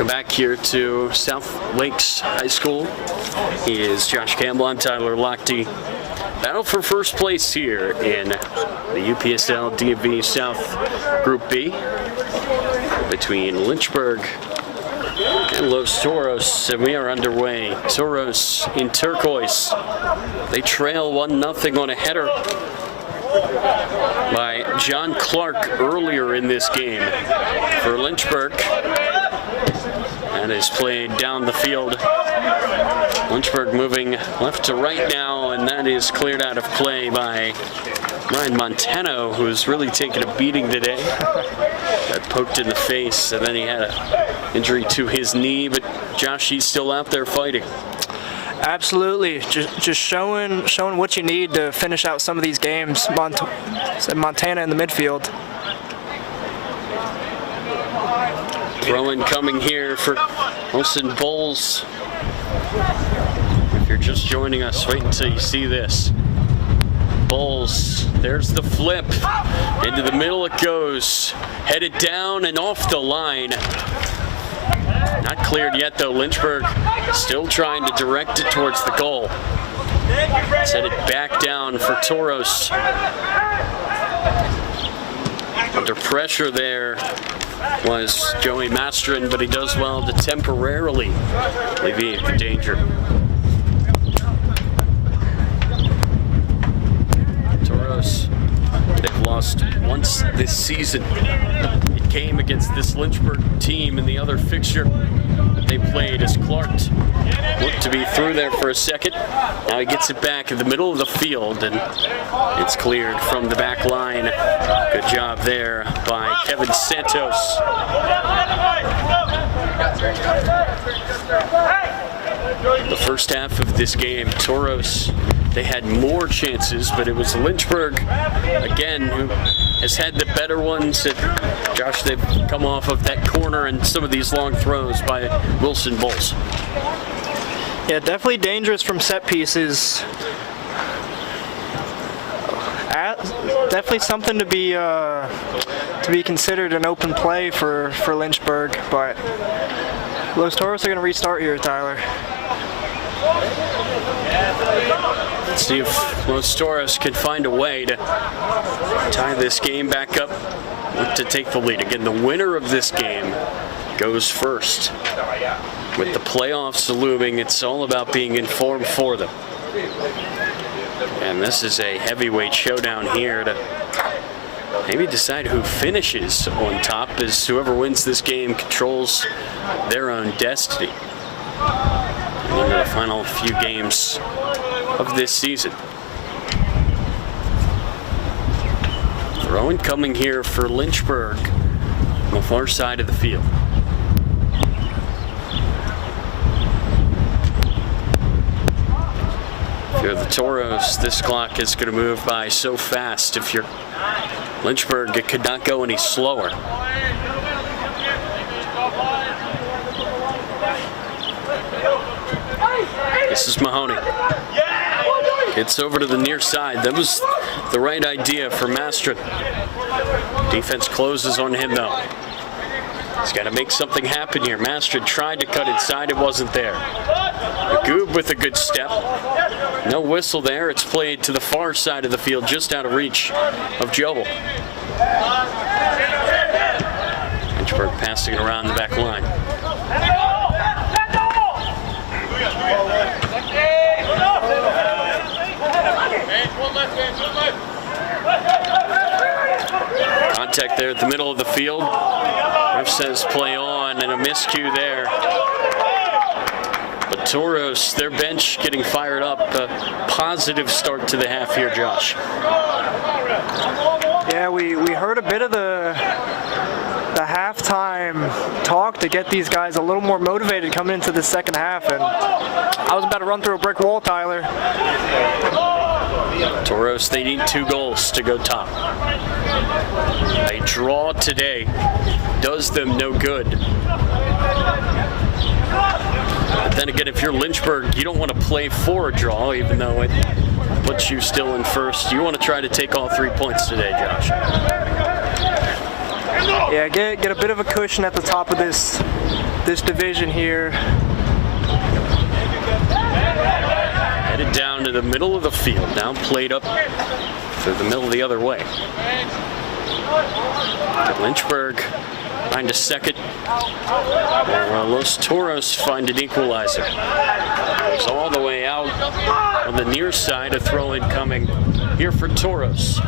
Welcome back here to South Lakes High School. He is Josh Campbell. I'm Tyler Lochte. Battle for first place here in the UPSL DMV South Group B between Lynchberg and Los Toros, and we are underway. Toros in turquoise. They trail 1-0 on a header by John Clark earlier in this game for Lynchberg. And is played down the field. Lynchberg moving left to right now, and that is cleared out of play by Ryan Montano, who's really taken a beating today. Got poked in the face, and then he had an injury to his knee, but Josh, he's still out there fighting. Absolutely, just showing what you need to finish out some of these games. Montana in the midfield. Throw-in coming here for Wilson Bowles. If you're just joining us, wait until you see this. Bowles, there's the flip. Into the middle it goes. Headed down and off the line. Not cleared yet though. Lynchberg still trying to direct it towards the goal. Set it back down for Toros. Under pressure there was Joey Mastrin, but he does well to temporarily alleviate the danger. Toros, they've lost once this season. It came against this Lynchburg team in the other fixture that they played as Clark looked to be through there for a second. Now he gets it back in the middle of the field, and it's cleared from the back line. Good job there by Kevin Santos. The first half of this game, Toros, they had more chances, but it was Lynchberg, again, who has had the better ones. Josh, they've come off of that corner and some of these long throws by Wilson Bowles. Yeah, definitely dangerous from set pieces. Definitely something to be considered an open play for Lynchberg, but Los Toros are going to restart here, Tyler. Let's see if Los Toros can find a way to tie this game back up, look to take the lead. Again, the winner of this game goes first. With the playoffs looming, it's all about being informed for them. And this is a heavyweight showdown here to maybe decide who finishes on top, as whoever wins this game controls their own destiny into the final few games of this season. Throw-in coming here for Lynchberg on the far side of the field. If you're the Toros, this clock is going to move by so fast. If you're Lynchberg, it could not go any slower. This is Mahoney. Gets over to the near side. That was the right idea for Mastrin. Defense closes on him though. He's got to make something happen here. Mastrin tried to cut inside, it wasn't there. Goob with a good step. No whistle there. It's played to the far side of the field, just out of reach of Joel. Lynchberg passing it around the back line. Contact there at the middle of the field. Ref says play on, and a miscue there. But Toros, their bench getting fired up. A positive start to the half here, Josh. Yeah, we heard a bit of the halftime talk to get these guys a little more motivated coming into the second half, and I was about to run through a brick wall, Tyler. Toros, they need 2 goals to go top. A draw today does them no good. But then again, if you're Lynchberg, you don't want to play for a draw, even though it puts you still in first. You want to try to take all 3 points today, Josh. Yeah, get a bit of a cushion at the top of this this division here. Headed down to the middle of the field. Now played up through the middle the other way. Lynchberg find a second. Los Toros find an equalizer. It's all the way out on the near side. A throw-in coming here for Toros.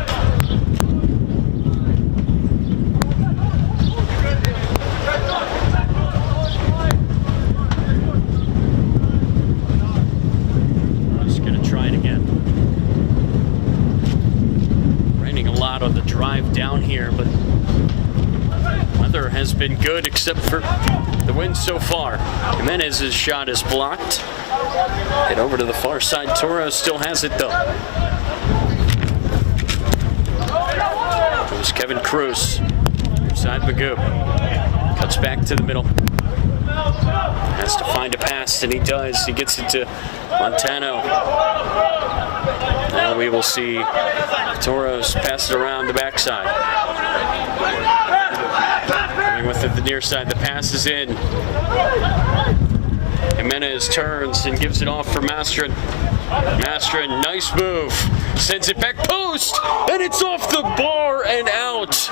Just gonna try it again. Raining a lot on the drive down here, but weather has been good except for the wind so far. Jimenez's shot is blocked. Head over to the far side. Toros still has it though. There's Kevin Cruz. Side Magoo. Cuts back to the middle. Has to find a pass, and he does. He gets it to Montano. Now we will see Toros pass it around the backside. Coming with it the near side. The pass is in. Jimenez turns and gives it off for Mastrin. Mastrin, nice move. Sends it back post, and it's off the bar and out.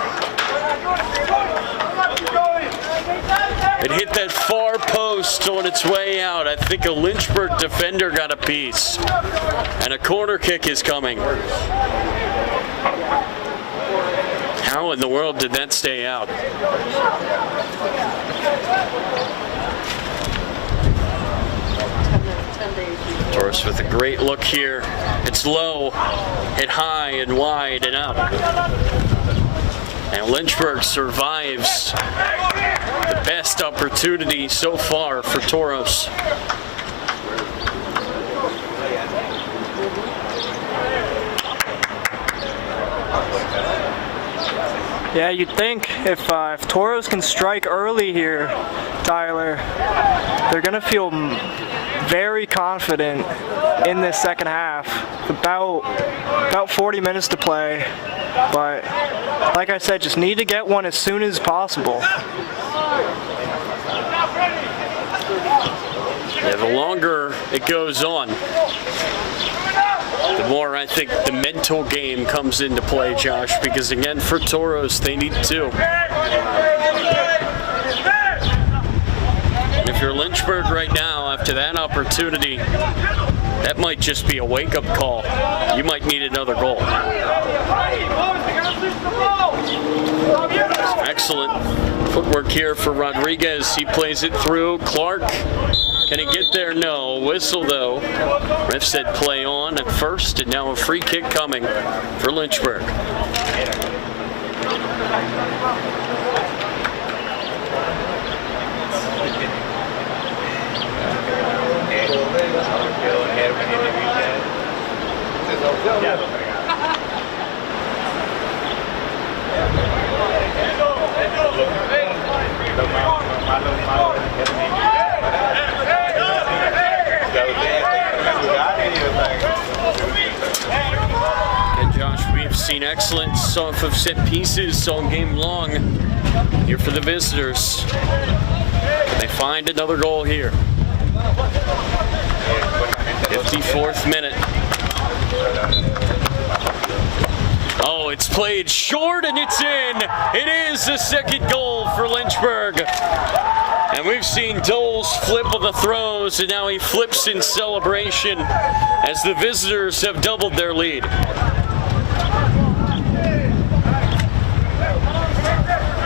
It hit that far post on its way out. I think a Lynchburg defender got a piece. And a corner kick is coming. How in the world did that stay out? Toros with a great look here. It's low, hit high and wide and up. And Lynchberg survives the best opportunity so far for Toros. Yeah, you'd think if Toros can strike early here, Tyler, they're gonna feel very confident in this second half. About 40 minutes to play, but like I said, just need to get one as soon as possible. Yeah, the longer it goes on, the more I think the mental game comes into play, Josh, because again, for Toros, they need two. And if you're Lynchburg right now, after that opportunity, that might just be a wake-up call. You might need another goal. Excellent footwork here for Rodriguez. He plays it through. Clark, can he get there? No. Whistle, though. Ref said play on at first, and now a free kick coming for Lynchburg. And Josh, we have seen excellence off of set pieces all game long here for the visitors. They find another goal here. 54th minute. Oh, it's played short and it's in. It is the second goal for Lynchburg. And we've seen Doles flip on the throws, and now he flips in celebration as the visitors have doubled their lead.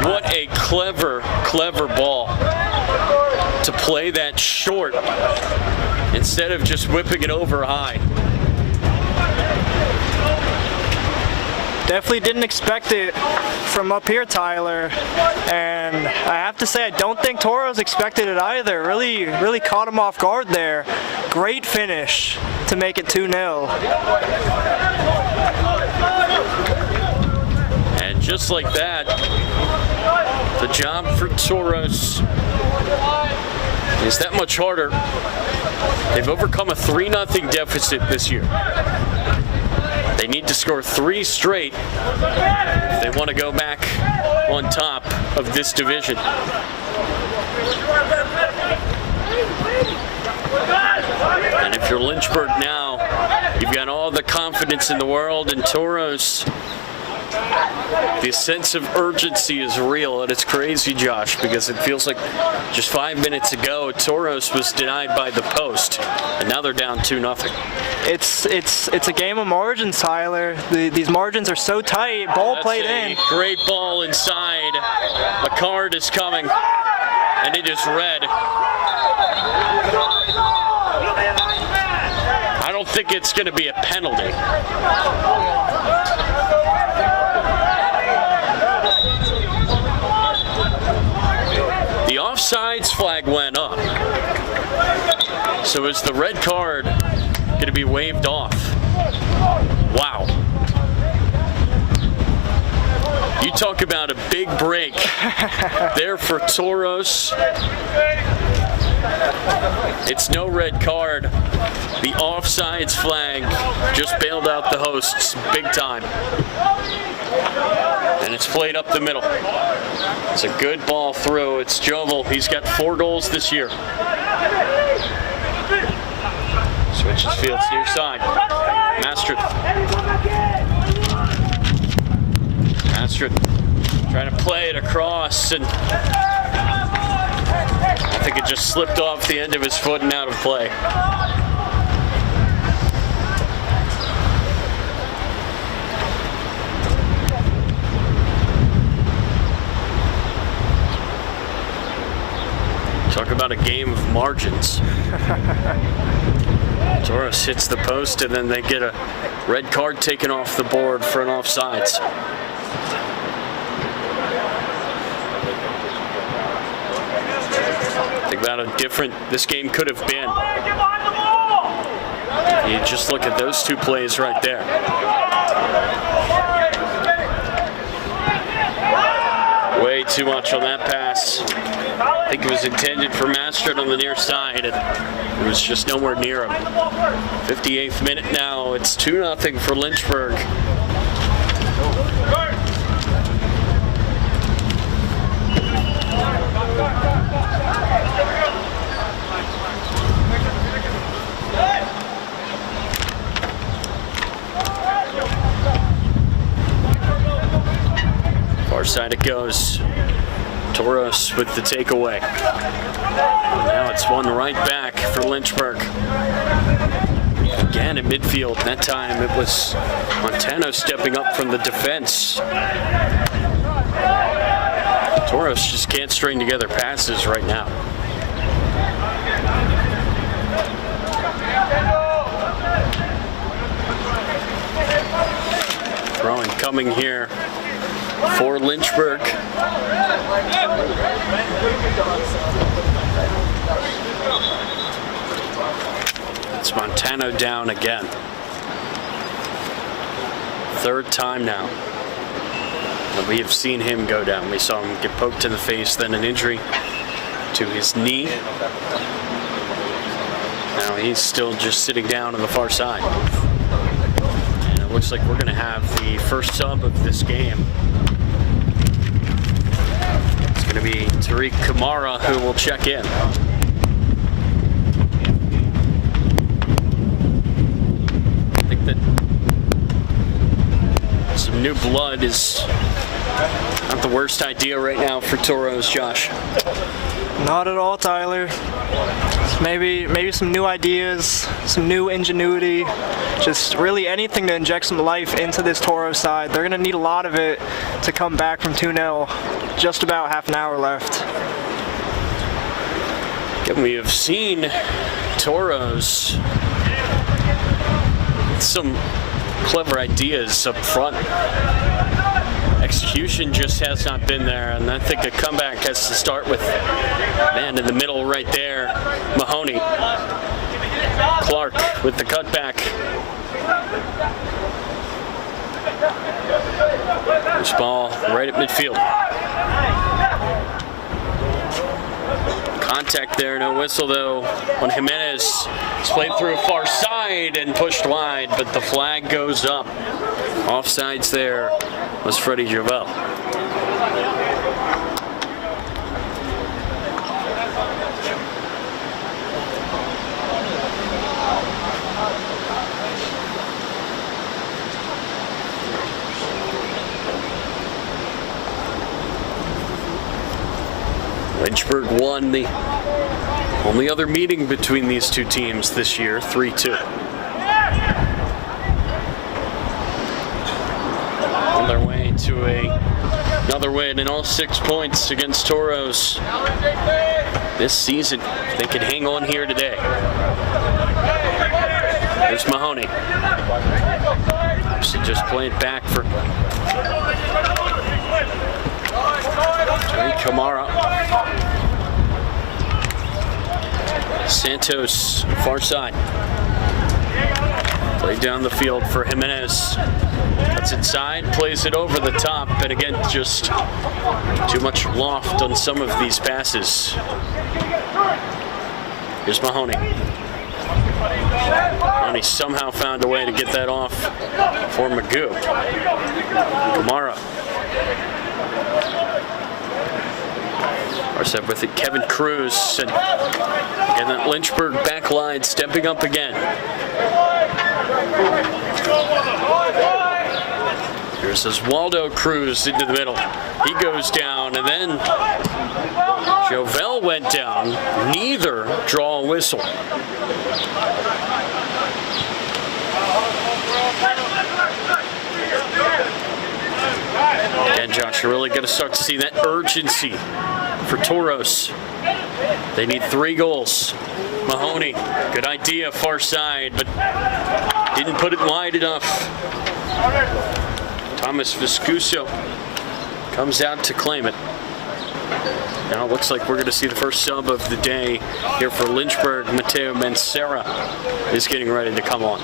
What a clever, clever ball to play that short instead of just whipping it over high. Definitely didn't expect it from up here, Tyler. And I have to say, I don't think Toros expected it either. Really caught him off guard there. Great finish to make it 2-0. And just like that, the job for Toros is that much harder. They've overcome a 3-0 deficit this year. They need to score 3 straight if they want to go back on top of this division. And if you're Lynchberg now, you've got all the confidence in the world, and Toros, the sense of urgency is real, and it's crazy, Josh, because it feels like just 5 minutes ago, Toros was denied by the post, and now they're down 2-0. It's a game of margins, Tyler. These margins are so tight. Ball played in. Great ball inside. A card is coming, and it is red. I don't think it's going to be a penalty. The offsides flag went up. So is the red card going to be waved off? Wow. You talk about a big break there for Toros. It's no red card. The offsides flag just bailed out the hosts big time. And it's played up the middle. It's a good ball through. It's Jovel. He's got 4 goals this year. Switches fields near side. Mastrid trying to play it across, and I think it just slipped off the end of his foot and out of play. Talk about a game of margins. Toros hits the post, and then they get a red card taken off the board for an offsides. Think about how different this game could have been. You just look at those 2 plays right there. Way too much on that pass. I think it was intended for Mastrid on the near side, and it was just nowhere near him. 58th minute now. It's 2-0 for Lynchberg. Far side it goes. Toros with the takeaway. Now it's one right back for Lynchberg. Again in midfield. That time it was Montano stepping up from the defense. Toros just can't string together passes right now. Throwing coming here for Lynchberg. It's Montano down again. 3rd time now that we have seen him go down. We saw him get poked in the face, then an injury to his knee. Now he's still just sitting down on the far side. And it looks like we're going to have the first sub of this game. It's going to be Tariq Kamara who will check in. I think that some new blood is not the worst idea right now for Toros, Josh. Not at all, Tyler. Maybe some new ideas, some new ingenuity, just really anything to inject some life into this Toros side. They're going to need a lot of it to come back from 2-0. Just about half an hour left. And we have seen Toros with some clever ideas up front. Execution just has not been there, and I think a comeback has to start with, man, in the middle right there, Mahoney. Clark with the cutback. This ball right at midfield. Contact there, no whistle though on Jimenez. It's played through far side and pushed wide, but the flag goes up. Offsides there was Freddie Jovel. Lynchberg won the only other meeting between these two teams this year, 3-2. On their way to another win and all 6 points against Toros this season. They can hang on here today. There's Mahoney. Should just play it back for Kamara. Santos, far side. Play down the field for Jimenez. Cuts inside, plays it over the top, and again, just too much loft on some of these passes. Here's Mahoney. Mahoney somehow found a way to get that off for Magoo. Kamara. Arcev with it, Kevin Cruz. And again, that Lynchburg back line stepping up again. Here's Oswaldo Cruz into the middle. He goes down, and then Jovel went down. Neither draw a whistle. And Josh, you're really going to start to see that urgency for Toros. They need 3 goals. Mahoney, good idea, far side, but didn't put it wide enough. Thomas Viscuso comes out to claim it. Now it looks like we're going to see the first sub of the day here for Lynchberg. Mateo Mancera is getting ready to come on.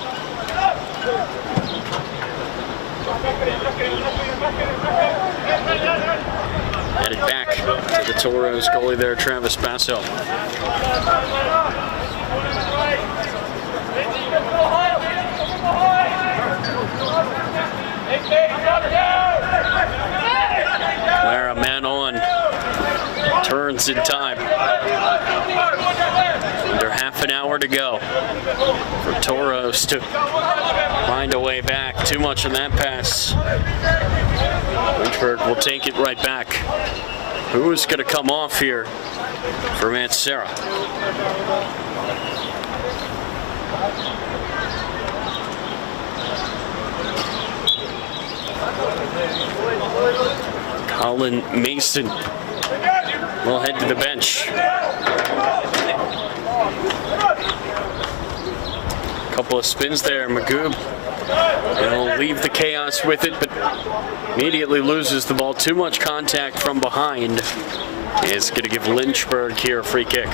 Headed back to the Toros goalie there, Travis Basso. Lara, man on, turns in time. Under half an hour to go for Toros to find a way back. Too much on that pass. Lynchburg will take it right back. Who is going to come off here for Mancera? Colin Mason will head to the bench. Couple of spins there. Magoo will leave the chaos with it, but immediately loses the ball. Too much contact from behind. Is going to give Lynchberg here a free kick.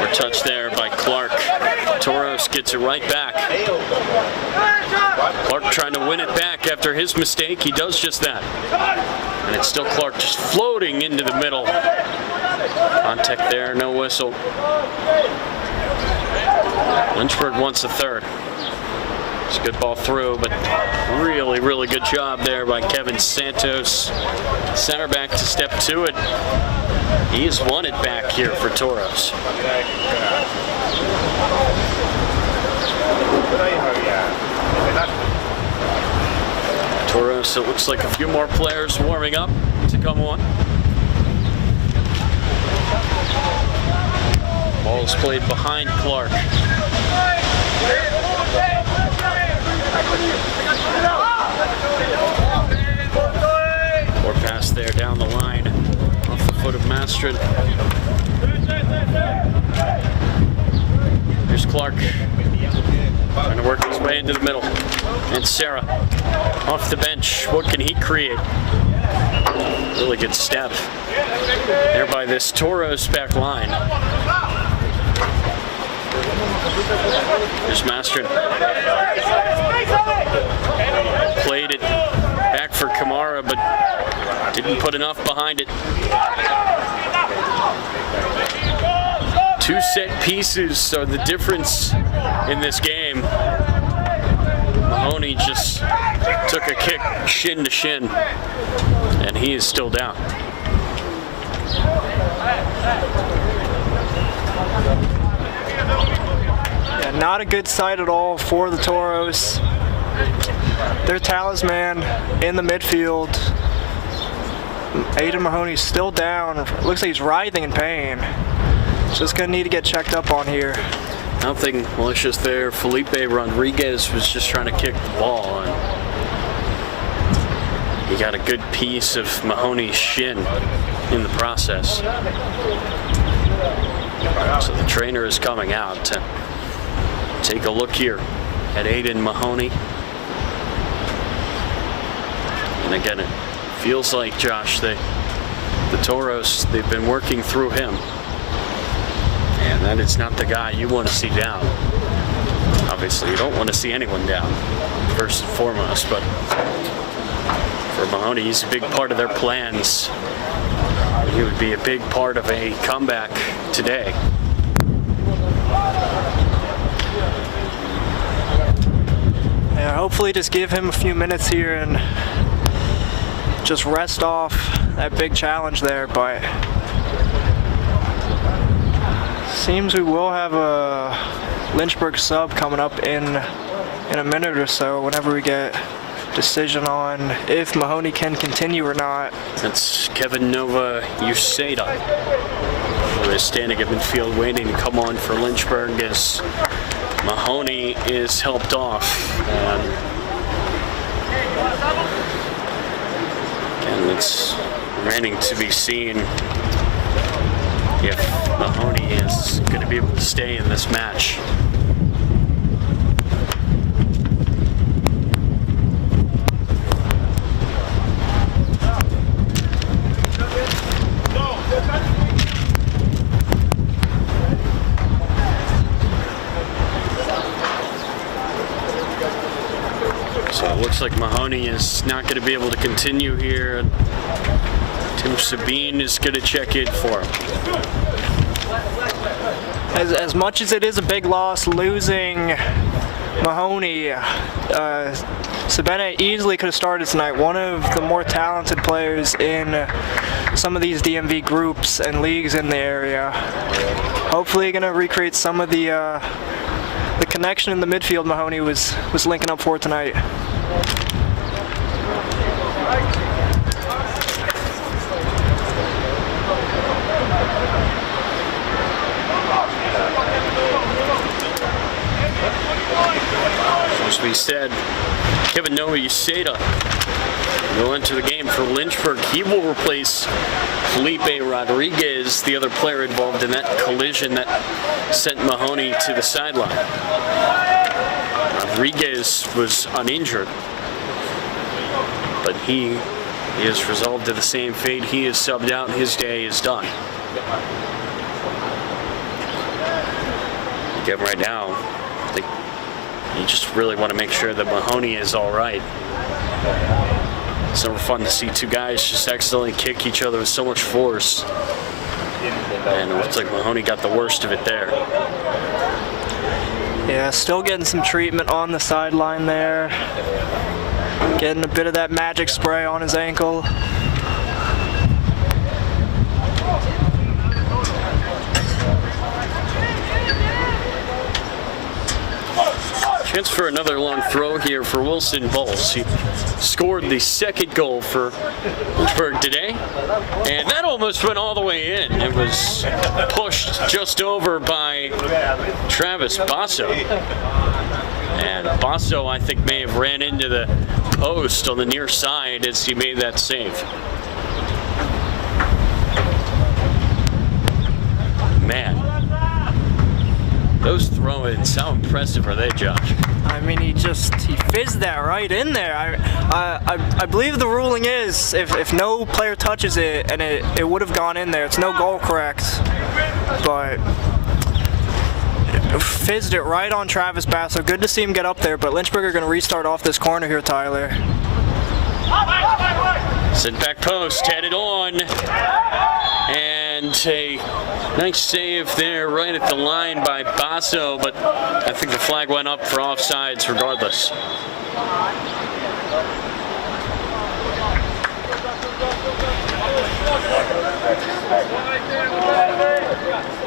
Or touch there by Clark. Toros gets it right back. Clark trying to win it back after his mistake. He does just that. And it's still Clark just floating into the middle. Contact there, no whistle. Lynchburg wants a third. It's a good ball through, but really, really good job there by Kevin Santos. Center back to step to it. He's won it back here for Toros. Toros, it looks like a few more players warming up to come on. Ball's played behind Clark. Or pass there down the line off the foot of Mastrin. Here's Clark trying to work his way into the middle. And Sarah off the bench. What can he create? Really good step there by this Toros back line. Here's Mastrin. Played it back for Kamara, but didn't put enough behind it. 2 set pieces are the difference in this game. Mahoney just took a kick shin to shin, and he is still down. not a good sight at all for the Toros. Their talisman in the midfield. Aiden Mahoney's still down. Looks like he's writhing in pain. Just gonna need to get checked up on here. Nothing malicious there. Felipe Rodriguez was just trying to kick the ball, and he got a good piece of Mahoney's shin in the process. So the trainer is coming out to take a look here at Aiden Mahoney. And again, it feels like, Josh, the Toros, they've been working through him. And that is not the guy you want to see down. Obviously, you don't want to see anyone down, first and foremost, but for Mahoney, he's a big part of their plans. He would be a big part of a comeback today. Yeah, hopefully just give him a few minutes here and just rest off that big challenge there, but seems we will have a Lynchberg sub coming up in a minute or so whenever we get decision on if Mahoney can continue or not. That's Kevin Nova Uceda. They're standing at midfield waiting to come on for Lynchberg as Mahoney is helped off. And it's remaining to be seen if Mahoney is going to be able to stay in this match. So it looks like Mahoney is not going to be able to continue here. Tim Sabine is going to check in for him. As much as it is a big loss losing Mahoney, Sabine easily could have started tonight. One of the more talented players in some of these DMV groups and leagues in the area. Hopefully going to recreate some of the connection in the midfield Mahoney was linking up for tonight. As we said, Kevin Nova Uceda will enter the game for Lynchburg. He will replace Felipe Rodriguez, the other player involved in that collision that sent Mahoney to the sideline. Rodriguez was uninjured, but he is resolved to the same fate. He is subbed out. His day is done. Again, right now, I think you just really want to make sure that Mahoney is all right. It's never fun to see two guys just accidentally kick each other with so much force. And it looks like Mahoney got the worst of it there. Yeah, still getting some treatment on the sideline there. Getting a bit of that magic spray on his ankle. Chance for another long throw here for Wilson Bowles. He scored the second goal for Lynchberg today, and that almost went all the way in. It was pushed just over by Travis Basso. And Basso, I think, may have ran into the post on the near side as he made that save. Man. Those throw-ins, how impressive are they, Josh? I mean, he fizzed that right in there. I believe the ruling is if no player touches it and it would have gone in there, it's no goal, correct? But it fizzed it right on Travis Basso. Good to see him get up there, but Lynchberg are going to restart off this corner here, Tyler. Sent back post, headed on, and a nice save there right at the line by Basso, but I think the flag went up for offsides regardless.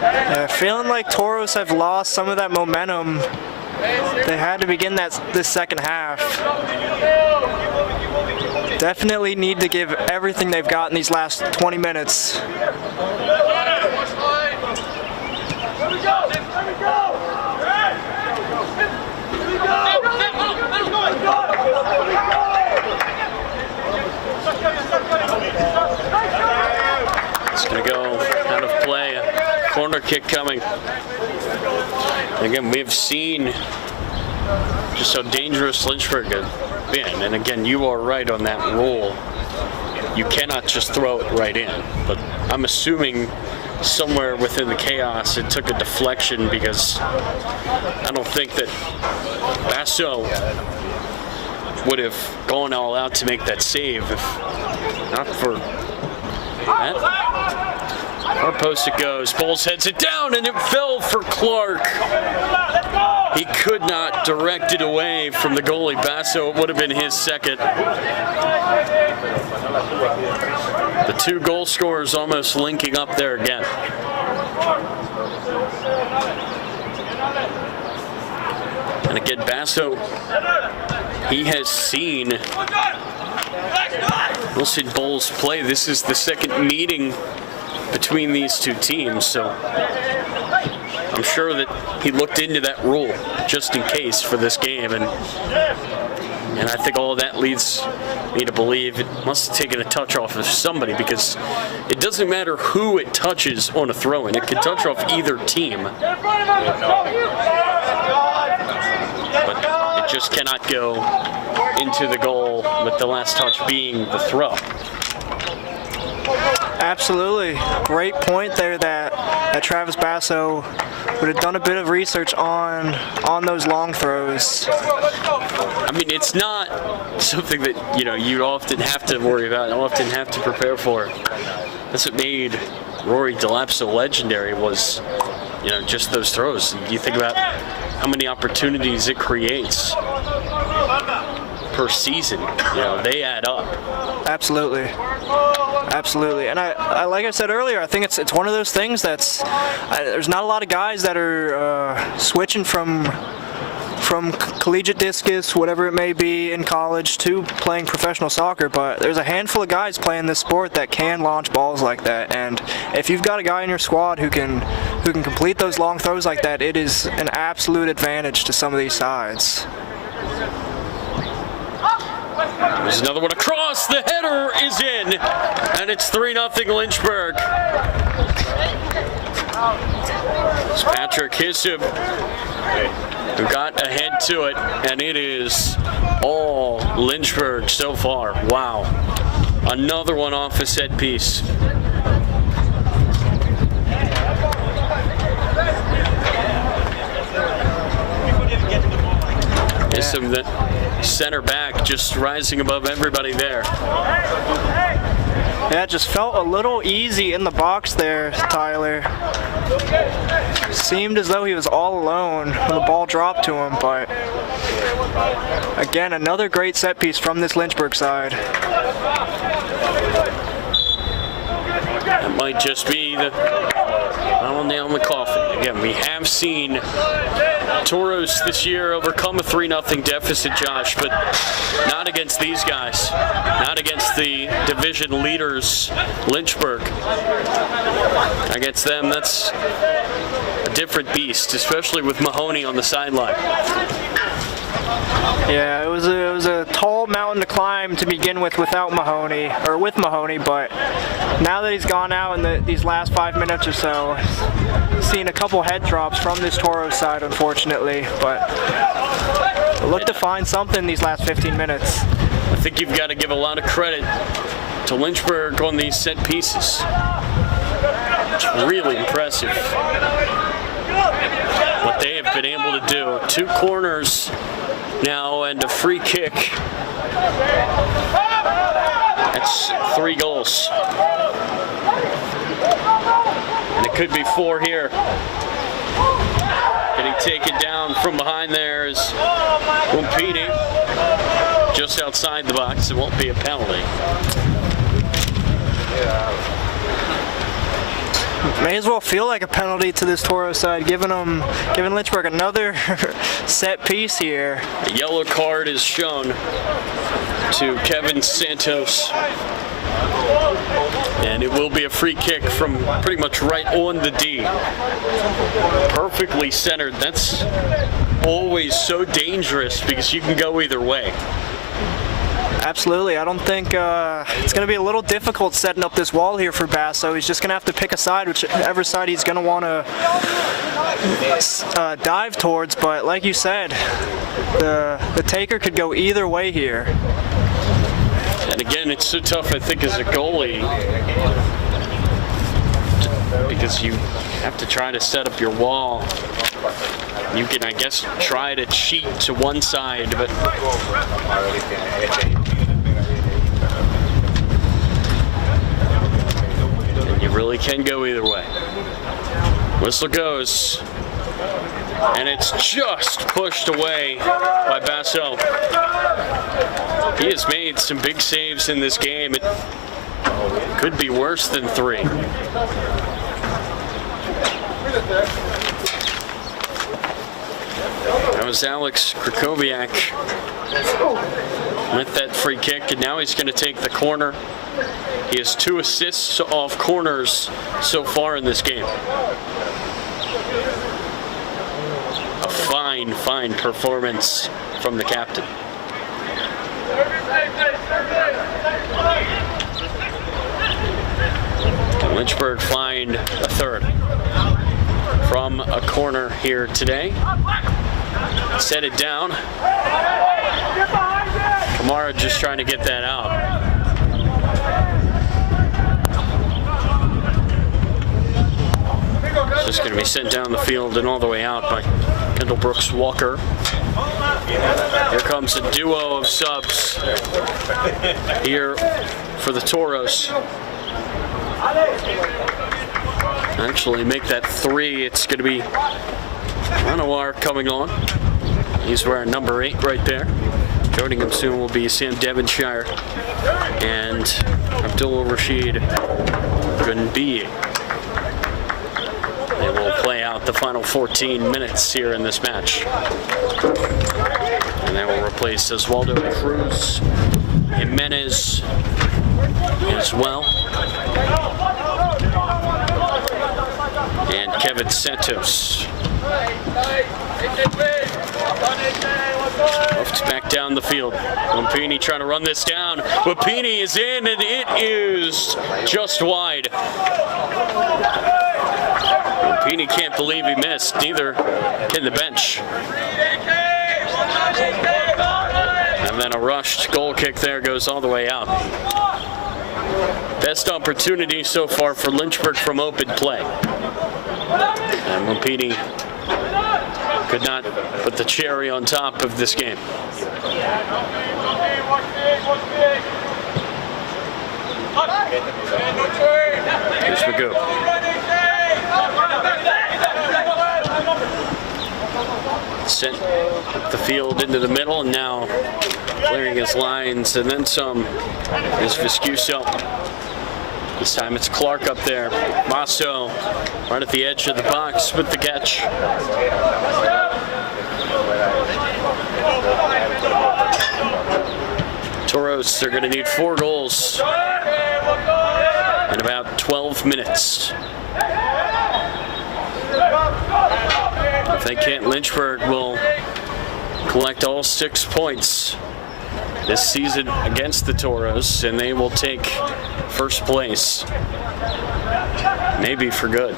Yeah, feeling like Toros have lost some of that momentum they had to begin this second half. Definitely need to give everything they've got in these last 20 minutes. It's going to go out of play. A corner kick coming. Again, we have seen just how dangerous Lynchberg has been. And again, you are right on that rule. You cannot just throw it right in. But I'm assuming somewhere within the chaos it took a deflection, because I don't think that Basso would have gone all out to make that save if not for that. Far post it goes. Bowles heads it down, and it fell for Clark. He could not direct it away from the goalie. Basso, it would have been his second. The two goal scorers almost linking up there again. And again, Basso, he has seen Wilson Bowles play. This is the second meeting between these two teams, so I'm sure that he looked into that rule just in case for this game, and I think all of that leads me to believe it must have taken a touch off of somebody, because it doesn't matter who it touches on a throw-in. It could touch off either team, but it just cannot go into the goal with the last touch being the throw. Absolutely. Great point there that Travis Basso would have done a bit of research on those long throws. I mean, it's not something that, you often have to worry about, often have to prepare for. That's what made Rory Delap so legendary, was, just those throws. You think about how many opportunities it creates per season. They add up. Absolutely. Absolutely. And I like I said earlier, I think it's one of those things that's there's not a lot of guys that are switching from collegiate discus, whatever it may be, in college to playing professional soccer, but there's a handful of guys playing this sport that can launch balls like that, and if you've got a guy in your squad who can complete those long throws like that, it is an absolute advantage to some of these sides. There's another one across. The header is in, and it's 3-0 Lynchberg. It's Patrick Hissub who got ahead to it, and it is all Lynchberg so far. Wow. Another one off a set piece. Hissub, the center back, just rising above everybody there. Yeah, it just felt a little easy in the box there, Tyler. Seemed as though he was all alone when the ball dropped to him, but again, another great set piece from this Lynchburg side. That might just be the final nail in the coffin. Again, we have seen Toros this year overcome a 3-0 deficit, Josh, but not against these guys. Not against the division leaders, Lynchburg. Against them, that's a different beast, especially with Mahoney on the sideline. Yeah, it was a tall mountain to climb to begin with without Mahoney, or with Mahoney, but now that he's gone out in these last 5 minutes or so, seen a couple head drops from this Toros side, unfortunately, but look to find something these last 15 minutes. I think you've got to give a lot of credit to Lynchberg on these set pieces. It's really impressive what they have been able to do. 2 corners now and a free kick. That's 3 goals. And it could be 4 here. Getting taken down from behind there is Wumpini. Just outside the box. It won't be a penalty. May as well feel like a penalty to this Toros side, giving Lynchberg another set piece here. A yellow card is shown to Kevin Santos. And it will be a free kick from pretty much right on the D. Perfectly centered. That's always so dangerous because you can go either way. Absolutely. I don't think it's going to be a little difficult setting up this wall here for Basso. He's just going to have to pick a side, whichever side he's going to want to dive towards. But like you said, the taker could go either way here. And again, it's so tough, I think, as a goalie, because you have to try to set up your wall. You can, I guess, try to cheat to one side, but you really can go either way. Whistle goes, and it's just pushed away by Basso. He has made some big saves in this game. It could be worse than 3. That was Alex Krakowiak with that free kick, and now he's going to take the corner. He has 2 assists off corners so far in this game. A fine, fine performance from the captain. Lynchberg find a third from a corner here today. Set it down. Kamara just trying to get that out. It's just going to be sent down the field and all the way out by Kendall Brooks Walker. Here comes a duo of subs here for the Toros. Actually make that 3. It's going to be Anwar coming on. He's wearing number 8 right there. Joining him soon will be Sam Devonshire and Abdul Rashid Gunbi. They will play out the final 14 minutes here in this match. And they will replace Oswaldo Cruz, Jimenez as well, and Kevin Santos. Left back down the field. Lampini trying to run this down. Lampini is in, and it is just wide. Lampini can't believe he missed. Neither can the bench. And then a rushed goal kick there goes all the way out. Best opportunity so far for Lynchburg from open play. And Lampini could not put the cherry on top of this game. Here's Magoo. Sent the field into the middle, and now clearing his lines, and then some is Viscuso. This time it's Clark up there. Basso right at the edge of the box with the catch. Toros, they're going to need 4 goals in about 12 minutes. If they can't, Lynchburg will collect all 6 points this season against the Toros, and they will take first place, maybe for good.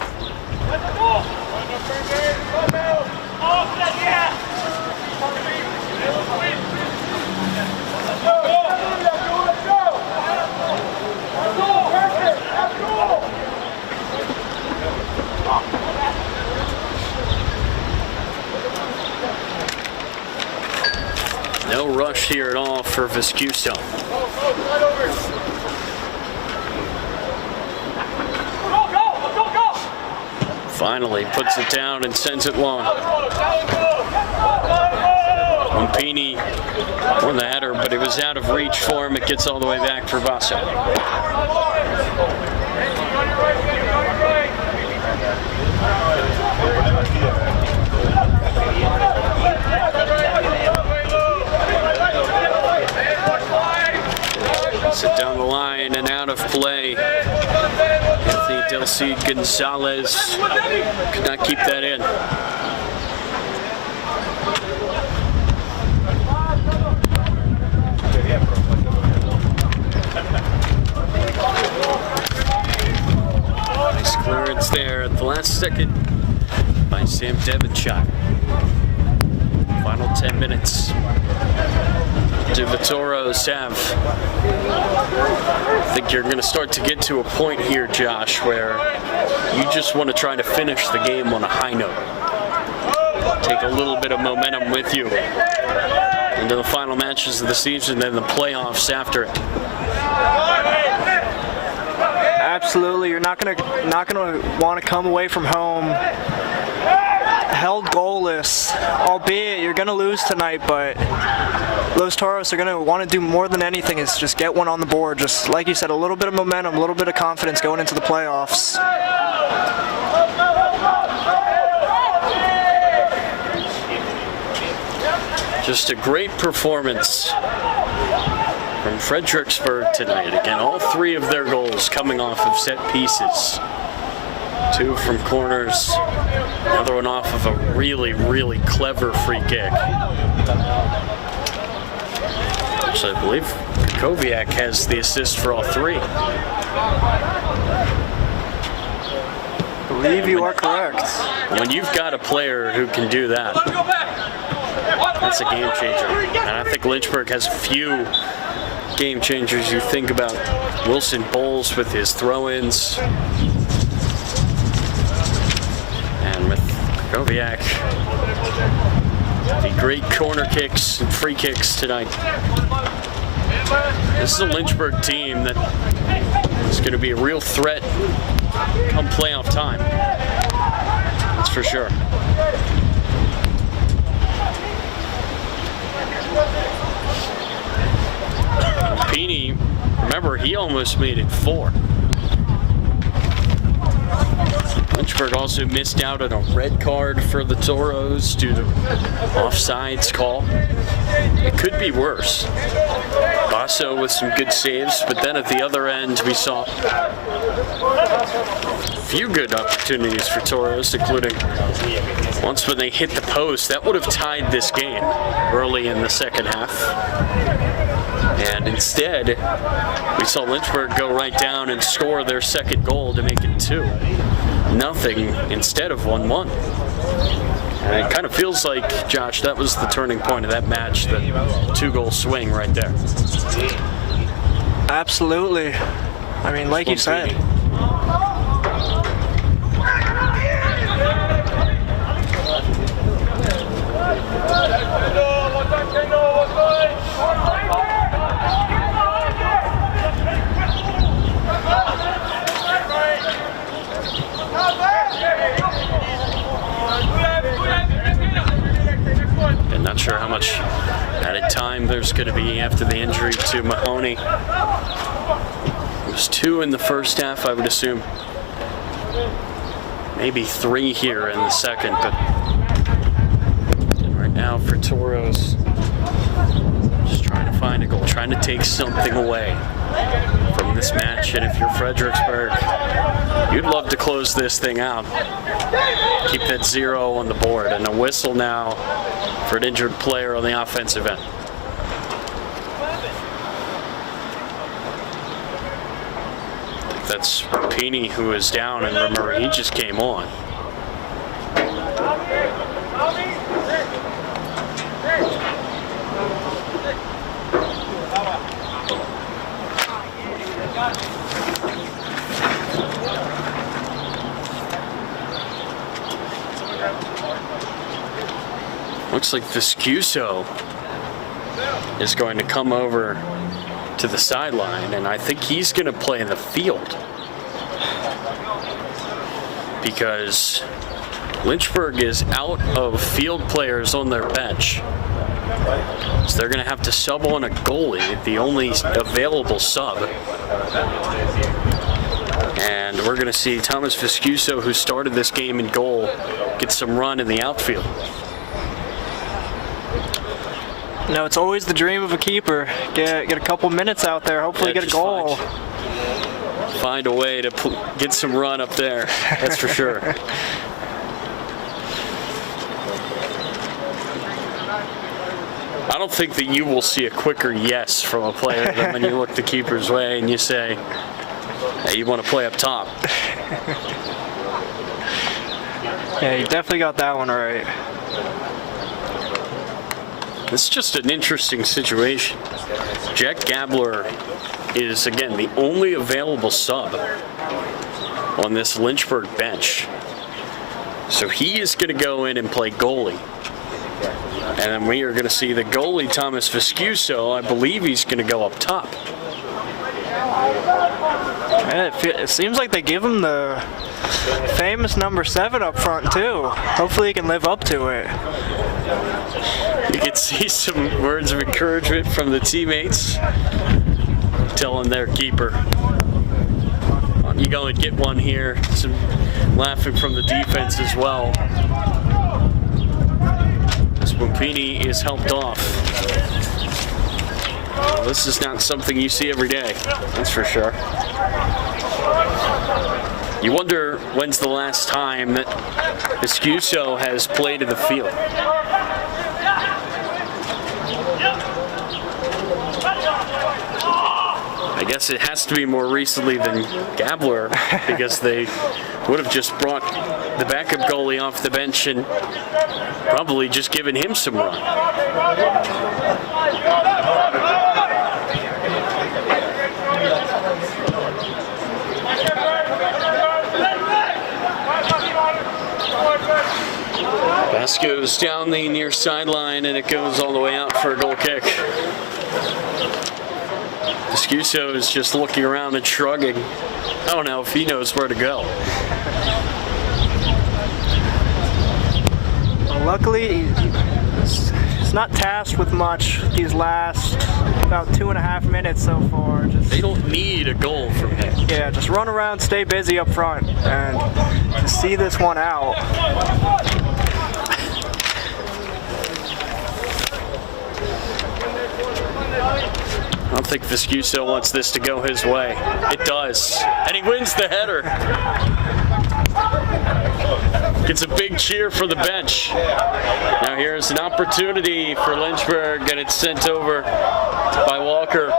No rush here at all for Viscuso. Finally puts it down and sends it long. Lampini won the header, but it was out of reach for him. It gets all the way back for Basso. line and out of play. Anthony Del Cid Gonzalez could not keep that in. Nice clearance there at the last second by Sam Devonshire. Final 10 minutes. Do the Toros have? I think you're going to start to get to a point here, Josh, where you just want to try to finish the game on a high note. Take a little bit of momentum with you into the final matches of the season and the playoffs after it. Absolutely, you're not gonna want to come away from home held goalless, albeit you're gonna lose tonight, but Los Toros are gonna want to do more than anything is just get one on the board. Just like you said, a little bit of momentum, a little bit of confidence going into the playoffs. Just a great performance from Fredericksburg tonight. Again, all three of their goals coming off of set pieces. 2 from corners, another one off of a really, really clever free kick. So I believe Koviak has the assist for all 3. I believe you are correct. When you've got a player who can do that, that's a game changer. And I think Lynchburg has a few game changers. You think about Wilson Bowles with his throw-ins. And with Koviak, the great corner kicks and free kicks tonight. This is a Lynchburg team that is going to be a real threat come playoff time. That's for sure. Peeny, remember, he almost made it 4. Lynchburg also missed out on a red card for the Toros due to offsides call. It could be worse. Basso with some good saves, but then at the other end we saw a few good opportunities for Toros, including once when they hit the post. That would have tied this game early in the second half. And instead, we saw Lynchburg go right down and score their second goal to make it 2-0 instead of 1-1. And it kind of feels like, Josh, that was the turning point of that match, the 2-goal swing right there. Absolutely. I mean, like you said. And not sure how much added time there's going to be after the injury to Mahoney. It was 2 in the first half, I would assume. Maybe 3 here in the second, but right now for Toros, just trying to find a goal, trying to take something away from this match. And if you're Fredericksburg, you'd love to close this thing out. Keep that 0 on the board. And a whistle now for an injured player on the offensive end. I think that's Peeny who is down, and remember, he just came on. Looks like Viscuso is going to come over to the sideline, and I think he's going to play in the field because Lynchburg is out of field players on their bench. So they're going to have to sub on a goalie, the only available sub. And we're going to see Thomas Viscuso, who started this game in goal, get some run in the outfield. No, it's always the dream of a keeper. Get a couple minutes out there, hopefully get a just goal. Find a way to get some run up there, that's for sure. I don't think that you will see a quicker yes from a player than when you look the keeper's way and you say, hey, you want to play up top. Yeah, you definitely got that one right. It's just an interesting situation. Jack Gabler is, again, the only available sub on this Lynchburg bench. So he is going to go in and play goalie. And then we are going to see the goalie, Thomas Viscuso. I believe he's going to go up top. And it seems like they give him the famous number 7 up front, too. Hopefully he can live up to it. You can see some words of encouragement from the teammates telling their keeper, you go and get one here. Some laughing from the defense as well. Spompini is helped off. Well, this is not something you see every day, that's for sure. You wonder when's the last time that Viscuso has played in the field. I guess it has to be more recently than Gabler because they would have just brought the backup goalie off the bench and probably just given him some run. Pass goes down the near sideline and it goes all the way out for a goal kick. Viscuso is just looking around and shrugging. I don't know if he knows where to go. Well, luckily, he's not tasked with much these last about 2.5 minutes so far. They don't need a goal from him. Yeah, just run around, stay busy up front, and to see this one out. I don't think Viscuso wants this to go his way. It does. And he wins the header. Gets a big cheer for the bench. Now here's an opportunity for Lynchberg, and it's sent over by Walker.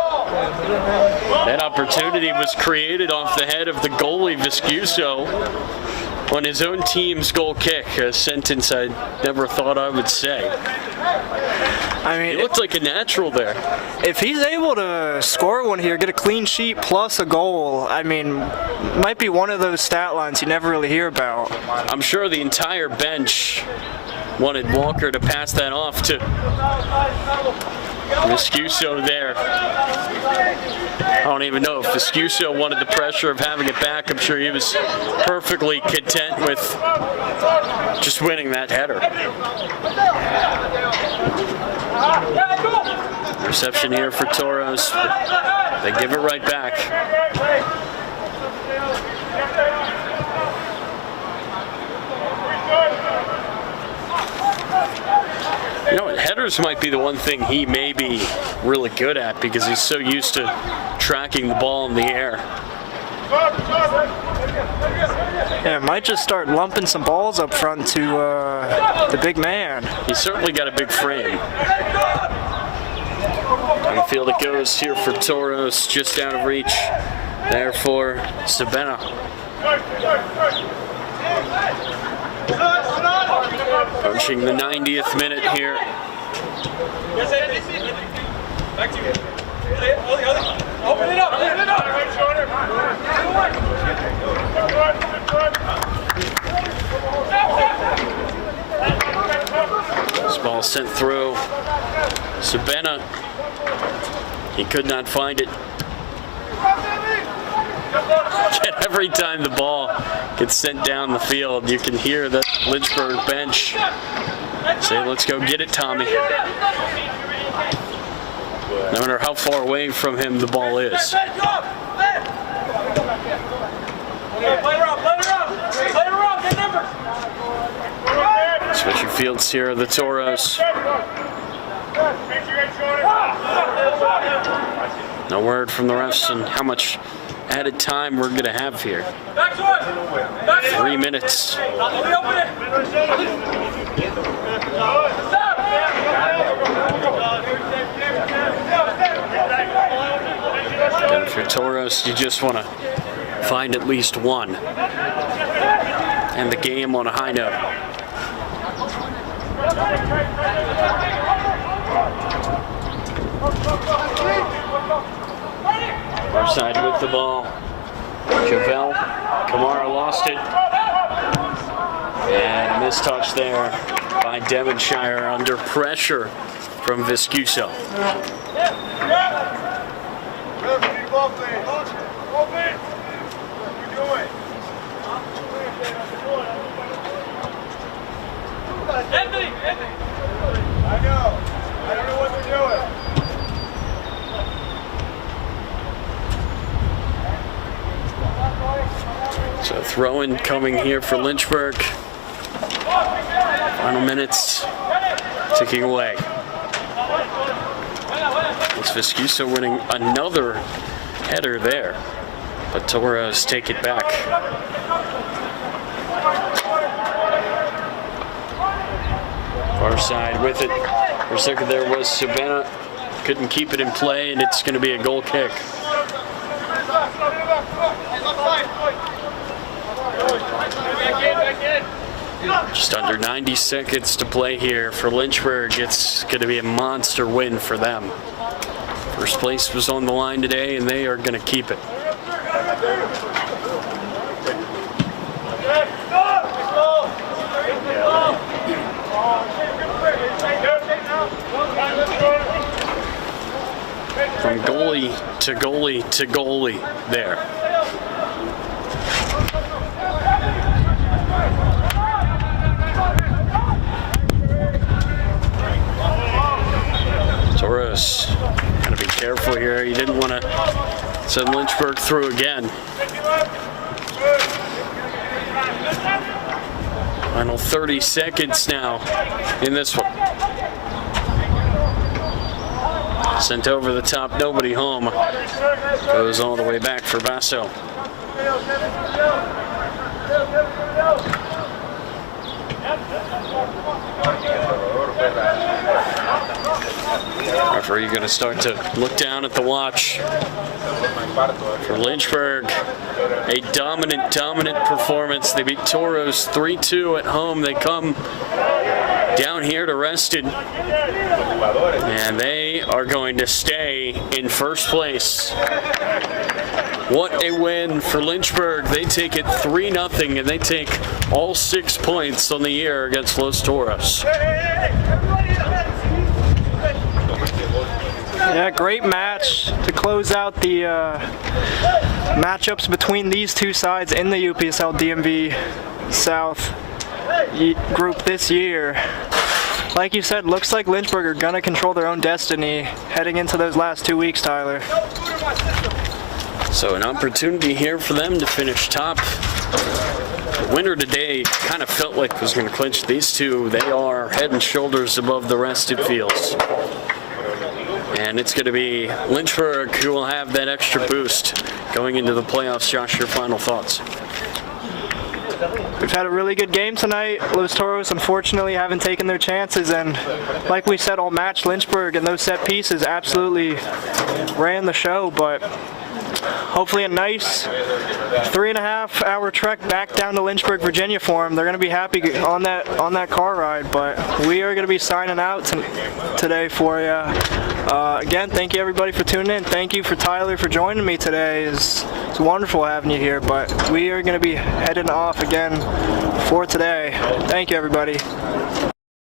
That opportunity was created off the head of the goalie, Viscuso, on his own team's goal kick, a sentence I never thought I would say. I mean, he looked like a natural there. If he's able to score one here, get a clean sheet plus a goal, I mean, might be one of those stat lines you never really hear about. I'm sure the entire bench wanted Walker to pass that off to Viscuso there. I don't even know if Viscuso wanted the pressure of having it back. I'm sure he was perfectly content with just winning that header. Reception here for Toros. They give it right back. You know, headers might be the one thing he may be really good at because he's so used to tracking the ball in the air. Yeah, might just start lumping some balls up front to the big man. He's certainly got a big frame. On the field it goes here for Toros, just out of reach. There for Sabena. Approaching the 90th minute here. Open it up, open it up. This ball sent through. Sabena, he could not find it. And every time the ball gets sent down the field, you can hear the Lynchburg bench say, let's go get it, Tommy. No matter how far away from him the ball is. Switching fields here, the Toros. No word from the refs on how much added time we're going to have here. 3 minutes. And if you're Toros, you just want to find at least one. And the game on a high note. Far side with the ball. Javel. Kamara lost it. And a mistouch there by Devonshire under pressure from Viscuso. I know. I don't know what they're doing. So throw-in coming here for Lynchberg. Final minutes ticking away. It's Viscuso winning another header there, but Toros take it back. Far side with it. For a second there was Sabana. Couldn't keep it in play, and it's going to be a goal kick. Just under 90 seconds to play here for Lynchberg. It's going to be a monster win for them. First place was on the line today, and they are going to keep it. From goalie to goalie to goalie there. Toros, gotta be careful here. He didn't want to send Lynchberg through again. Final 30 seconds now in this one. Sent over the top, nobody home. Goes all the way back for Basso. Referee going to start to look down at the watch. For Lynchberg, a dominant performance. They beat Toros 3-2 at home. They come down here to Reston, and they are going to stay in first place. What a win for Lynchberg. They take it 3-0, and they take all 6 points on the year against Los Toros. Yeah, great match to close out the matchups between these two sides in the UPSL DMV South group this year. Like you said, looks like Lynchburg are going to control their own destiny heading into those last 2 weeks, Tyler. So an opportunity here for them to finish top. The winner today kind of felt like was going to clinch these two. They are head and shoulders above the rest, it feels. And it's going to be Lynchberg who will have that extra boost going into the playoffs. Josh, your final thoughts? We've had a really good game tonight. Los Toros unfortunately haven't taken their chances, and like we said all match, Lynchberg and those set pieces absolutely ran the show, but hopefully a nice 3.5 hour trek back down to Lynchburg, Virginia for them. They're going to be happy on that car ride, but we are going to be signing out today for you. Again, thank you everybody for tuning in. Thank you for Tyler for joining me today. It's wonderful having you here, but we are going to be heading off again for today. Thank you everybody.